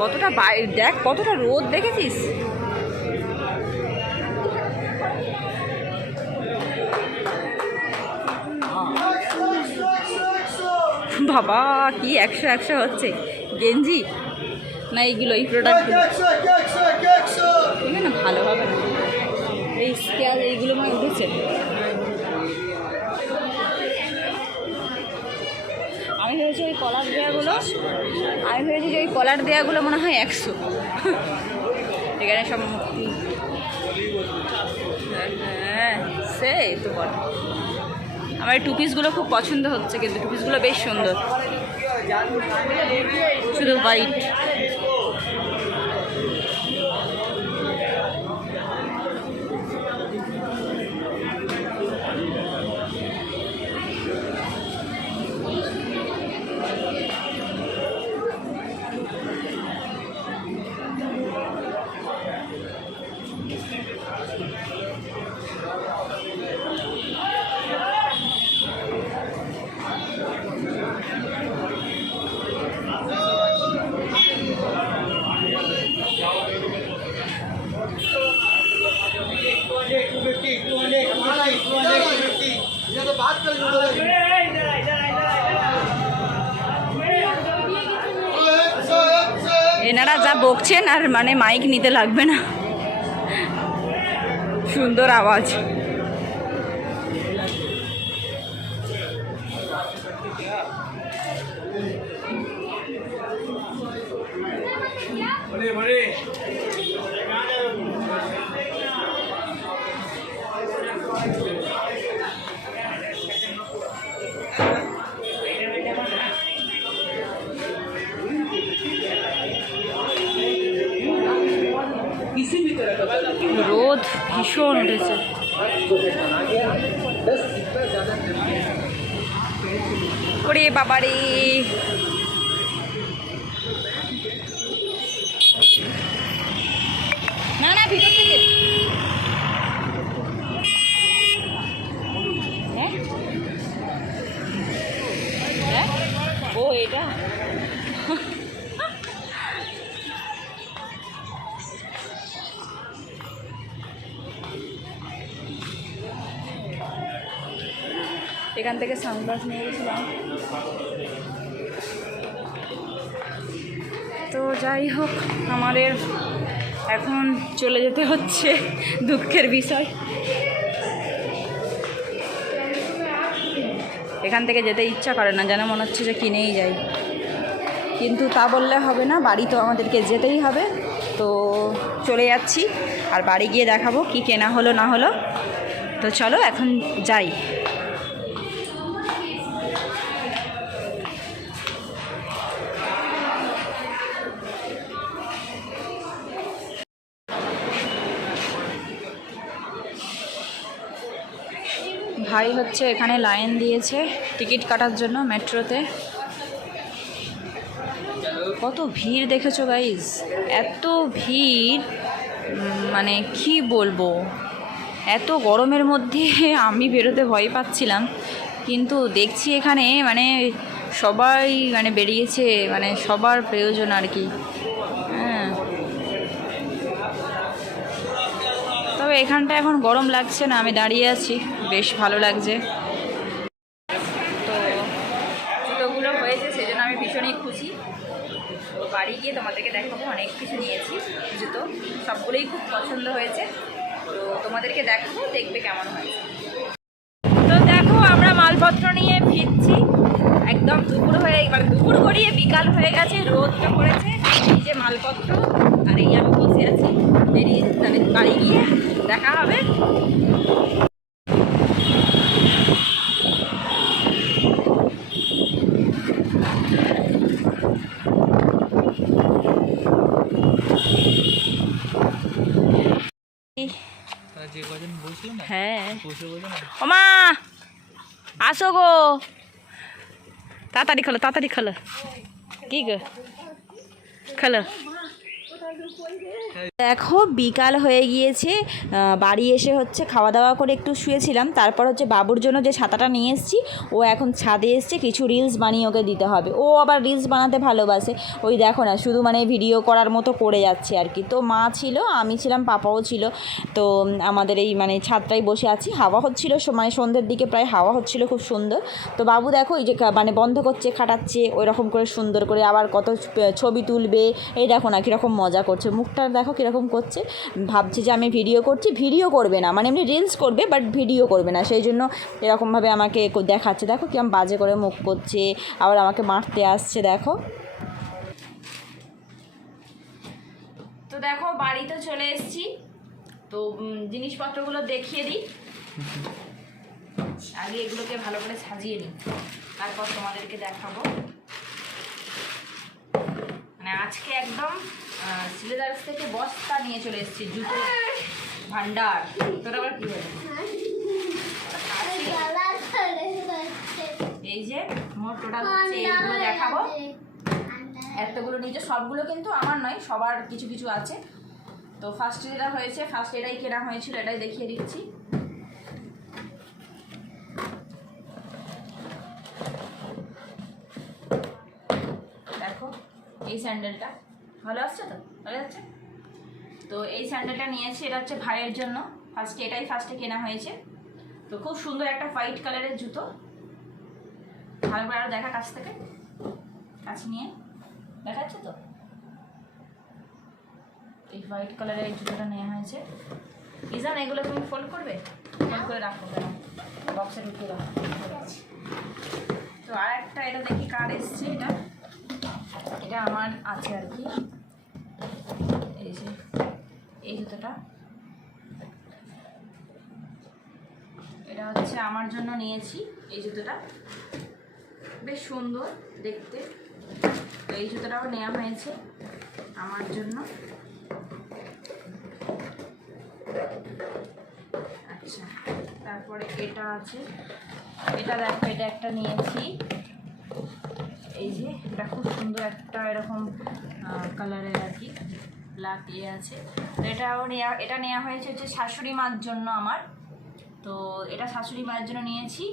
কতটা দেখ, কতটা রোদ দেখেছিস? বাবা কি 100 হচ্ছে গেঞ্জি না এইগুলো, এই প্রোডাক্টগুলো না ভালো হবে না। এই স্কেল এইগুলো মানে উঠেছে। আমি ভেবেছি ওই কলার দেওয়াগুলো মনে হয় 100। এখানে সব মুক্তি। হ্যাঁ সেই তো বল। আমার এই টু পিসগুলো খুব পছন্দ হচ্ছে, কিন্তু টু পিসগুলো বেশ সুন্দর, শুধু হোয়াইট। এনারা যা বকছেন আর মানে মাইক নিতে লাগবে না, সুন্দর আওয়াজ। রোদ ভীষণ উঠেছে। ওরে বাবারে, না না ভিতর থেকে। হ্যাঁ হ্যাঁ, ও এটা এখান থেকে সানগ্লাস নিয়ে গেছিলাম। তো যাই হোক, আমাদের এখন চলে যেতে হচ্ছে, দুঃখের বিষয়। এখান থেকে যেতে ইচ্ছা করে না, যেন মনে হচ্ছে যে কিনেই যাই, কিন্তু তা বললে হবে না, বাড়ি তো আমাদেরকে যেতেই হবে। তো চলে যাচ্ছি, আর বাড়ি গিয়ে দেখাবো কি কেনা হলো না হলো। তো চলো এখন যাই। ভাই হচ্ছে এখানে লাইন দিয়েছে টিকিট কাটার জন্য মেট্রোতে। কত ভিড় দেখেছো গাইজ, এত ভিড় মানে কি বলবো। এত গরমের মধ্যে আমি বেরোতে ভয় পাচ্ছিলাম, কিন্তু দেখছি এখানে মানে সবাই মানে বেরিয়েছে, মানে সবার প্রয়োজন আর কি। হ্যাঁ, তবে এখানটা এখন গরম লাগছে না, আমি দাঁড়িয়ে আছি, বেশ ভালো লাগছে। তো জুতোগুলো হয়েছে সেই জন্য আমি ভীষণই খুশি। তো বাড়ি গিয়ে তোমাদেরকে দেখাবো, অনেক কিছু নিয়েছি জুতো, সবগুলোই খুব পছন্দ হয়েছে। তো তোমাদেরকে দেখাবো, দেখবে কেমন হয়েছে। তো দেখো আমরা মালপত্র নিয়ে ফিরছি, একদম দুপুর হয়ে মানে দুপুর গড়িয়ে বিকাল হয়ে গেছে, রোদটা পড়েছে, এই যে মালপত্র আর এই আমি বসে আছি। বেরিয়ে তাহলে বাড়ি গিয়ে দেখা হবে। যে কজন বলছিল না, হ্যাঁ বসে বলছে না, ওমা আসো গো, তাড়াতাড়ি খোলো, তাড়াতাড়ি খোলো। কি গো খোলো। দেখো বিকাল হয়ে গিয়েছে, বাড়ি এসে হচ্ছে খাওয়া দাওয়া করে একটু শুয়েছিলাম, তারপর হচ্ছে বাবুর জন্য যে ছাতাটা নিয়ে এসেছি, ও এখন ছাদে এসছে, কিছু রিলস বানিয়ে ওকে দিতে হবে। ও আবার রিলস বানাতে ভালোবাসে, ওই দেখো না শুধু মানে ভিডিও করার মতো করে যাচ্ছে আর কি। তো মা ছিল, আমি ছিলাম, পাপাও ছিল। তো আমাদের এই মানে ছাদটাই বসে আছি, হাওয়া হচ্ছিলো, মানে সন্ধ্যের দিকে প্রায় হাওয়া হচ্ছিলো, খুব সুন্দর। তো বাবু দেখো এই যে মানে বন্ধ করছে, খাটাচ্ছে, ওই রকম করে সুন্দর করে, আবার কত ছবি তুলবে, এই দেখো না কীরকম মজা করছে, মুখটা দেখো কীরকম করছে, ভাবছে যে আমি ভিডিও করছি, ভিডিও করবে না, মানে এমনি রিলস করবে বাট ভিডিও করবে না, সেই জন্য এরকমভাবে আমাকে দেখাচ্ছে। দেখো কিরকম বাজে করে মুখ করছে, আবার আমাকে মারতে আসছে দেখো। তো দেখো বাড়িতে চলে এসেছি, তো জিনিসপত্রগুলো দেখিয়ে দিই, আগে এগুলোকে ভালো করে সাজিয়ে নিই, তারপর তোমাদেরকে দেখাবো। মানে আজকে একদম সিলেদার্স থেকে বস্তা নিয়ে চলে এসেছি, জুতো ভান্ডার। তোর আবার কি হবে? এই যে মোট টোটাল হচ্ছে এইগুলো দেখাবো, এতগুলো নিচে, সবগুলো কিন্তু আমার নয়, সবার কিছু কিছু আছে। তো ফার্স্ট যেটা হয়েছে, ফার্স্ট এটাই কেনা হয়েছিল, এটাই দেখিয়ে দিচ্ছি। দেখো এই স্যান্ডেলটা ভালো আসছে, তো ভালো যাচ্ছে। তো এই স্যান্ডেলটা নিয়েছি, এটা হচ্ছে ভাইয়ের জন্য, ফার্স্টে কেনা হয়েছে। তো খুব সুন্দর একটা হোয়াইট কালারের জুতো, ভালো করে আরও দেখা কাছ থেকে, কাছে নিয়ে দেখা যাচ্ছে তো। এই হোয়াইট কালারের জুতোটা নেওয়া হয়েছে। ইজান এগুলো তুমি ফোল্ড করবে, ফোল্ড করে রাখো, কেন বক্সে ঢুকিয়ে রাখো। তো আর একটা এটা দেখি কার এসছে, এটা আমার আছে আর কি। এই যে এই জুতোটা, এটা হচ্ছে আমার জন্য নিয়েছি। এই জুতোটা বেশ সুন্দর দেখতে, তো এই জুতোটাও নেওয়া হয়েছে আমার জন্য। আচ্ছা, তারপরে এটা আছে, এটা দেখো, এটা একটা নিয়েছি। এই যে এটা খুব সুন্দর একটা এরকম কালারের আর কি, ব্ল্যাক আছে। তো এটা নেওয়া হয়েছে হচ্ছে শাশুড়ি মার জন্য আমার। তো এটা শাশুড়ি মায়ের জন্য নিয়েছি।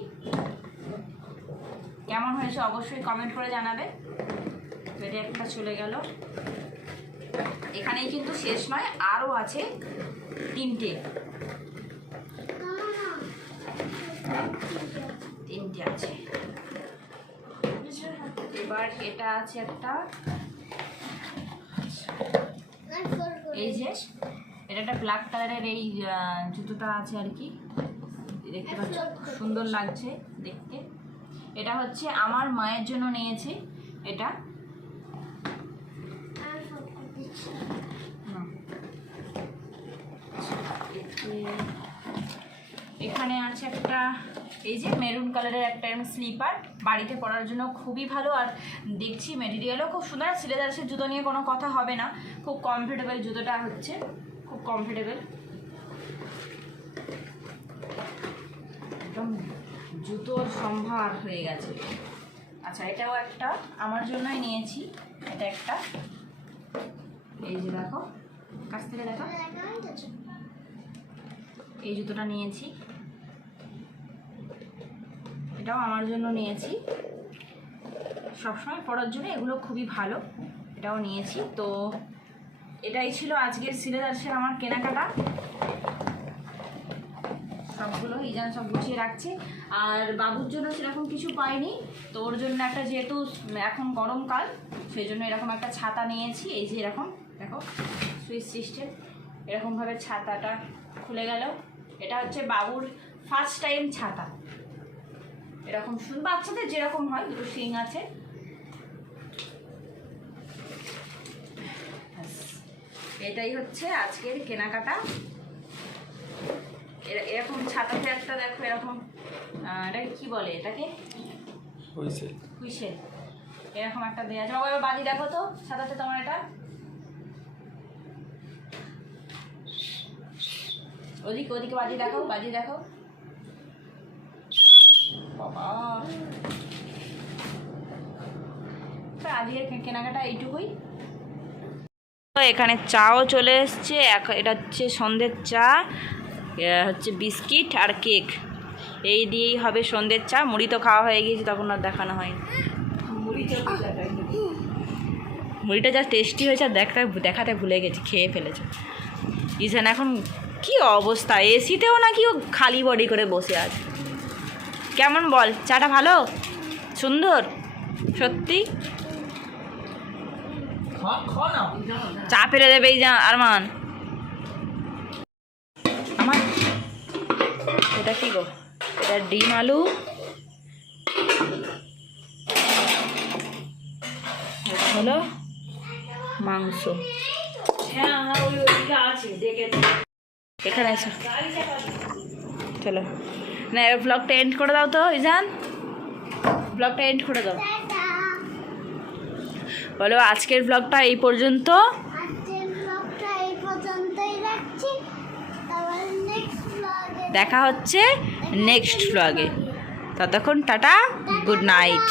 কেমন হয়েছে অবশ্যই কমেন্ট করে জানাবে। তো এটা একটা চলে গেল, এখানেই কিন্তু শেষ নয়, আরও আছে তিনটে আছে। এবার এটা আছে একটা, এই যে এটা একটা ব্ল্যাক কালারের এই জুতোটা আছে আর কি, দেখতে পাচ্ছ সুন্দর লাগছে দেখতে। এটা হচ্ছে আমার মায়ের জন্য নিয়েছি এটা। এখানে আছে একটা, এই যে মেরুন কালারের একটা স্লিপার, বাড়িতে পরার জন্য খুবই ভালো। আর দেখছি মেটেরিয়ালও খুব সুন্দর, আর সিলেদার্সের জুতো নিয়ে কোনো কথা হবে না, খুব কমফোর্টেবল জুতোটা হচ্ছে, খুব কমফোর্টেবল একদম, জুতোর সম্ভার হয়ে গেছে। আচ্ছা, এটাও একটা আমার জন্যই নিয়েছি, এটা একটা, এই যে দেখো কাছ থেকে দেখো, এই জুতোটা নিয়েছি, এটাও আমার জন্য নিয়েছি, সবসময় পরার জন্য এগুলো খুবই ভালো, এটাও নিয়েছি। তো এটাই ছিল আজকের সিলেদার্সের আমার কেনাকাটা। সবগুলো ইজান সব গুছিয়ে রাখছে। আর বাবুর জন্য সেরকম কিছু পাইনি, তো ওর জন্য একটা, যেহেতু এখন গরমকাল সেই জন্য এরকম একটা ছাতা নিয়েছি। এই যে এরকম দেখো সুইচ সিস্টেম, এরকমভাবে ছাতাটা খুলে গেল। এটা হচ্ছে বাবুর ফার্স্ট টাইম ছাতা, এরকম শুধু বাচ্চাদের যেরকম হয়, দুটো শিং আছে। এটাই হচ্ছে আজকের কেনাকাটা। এরকম ছাতাতে একটা দেখো এরকম, এটাকে কি বলে, এটাকে হুইসেল, এরকম একটা দেওয়া আছে। বাবা এবার বাজি দেখো তো ছাতাতে তোমার, এটা ওদিকে ওদিকে বাজি দেখো, বাজি দেখো বাবা। আজকের কেনাকাটা এইটুকুই। এখানে চাও চলে এসছে, এটা হচ্ছে সন্ধ্যের চা, হচ্ছে বিস্কিট আর কেক, এই দিয়েই হবে সন্ধ্যের চা। মুড়ি তো খাওয়া হয়ে গিয়েছে, তখন আর দেখানো হয়নি। মুড়িটা যা টেস্টি হয়েছে দেখাতে ভুলে গেছি, খেয়ে ফেলেছে। ইসান এখন কি অবস্থা, এসিতেও নাকি ও খালি বডি করে বসে আছে। কেমন বল, চাটা ভালো সুন্দর সত্যি? চা ফেলে দেবে এই যা আরমান। আমার এটা কি গো, এটা ডিম আলু, এটা হলো মাংস। হ্যাঁ এখানে এসো, চলো না ব্লগটা এন্ড করে দাও তো ইজান, ব্লগটা এন্ড করে দাও। বলো আজকের ব্লগটা এই পর্যন্ত, দেখা হচ্ছে নেক্সট ব্লগে। ততক্ষণ টাটা, গুড নাইট।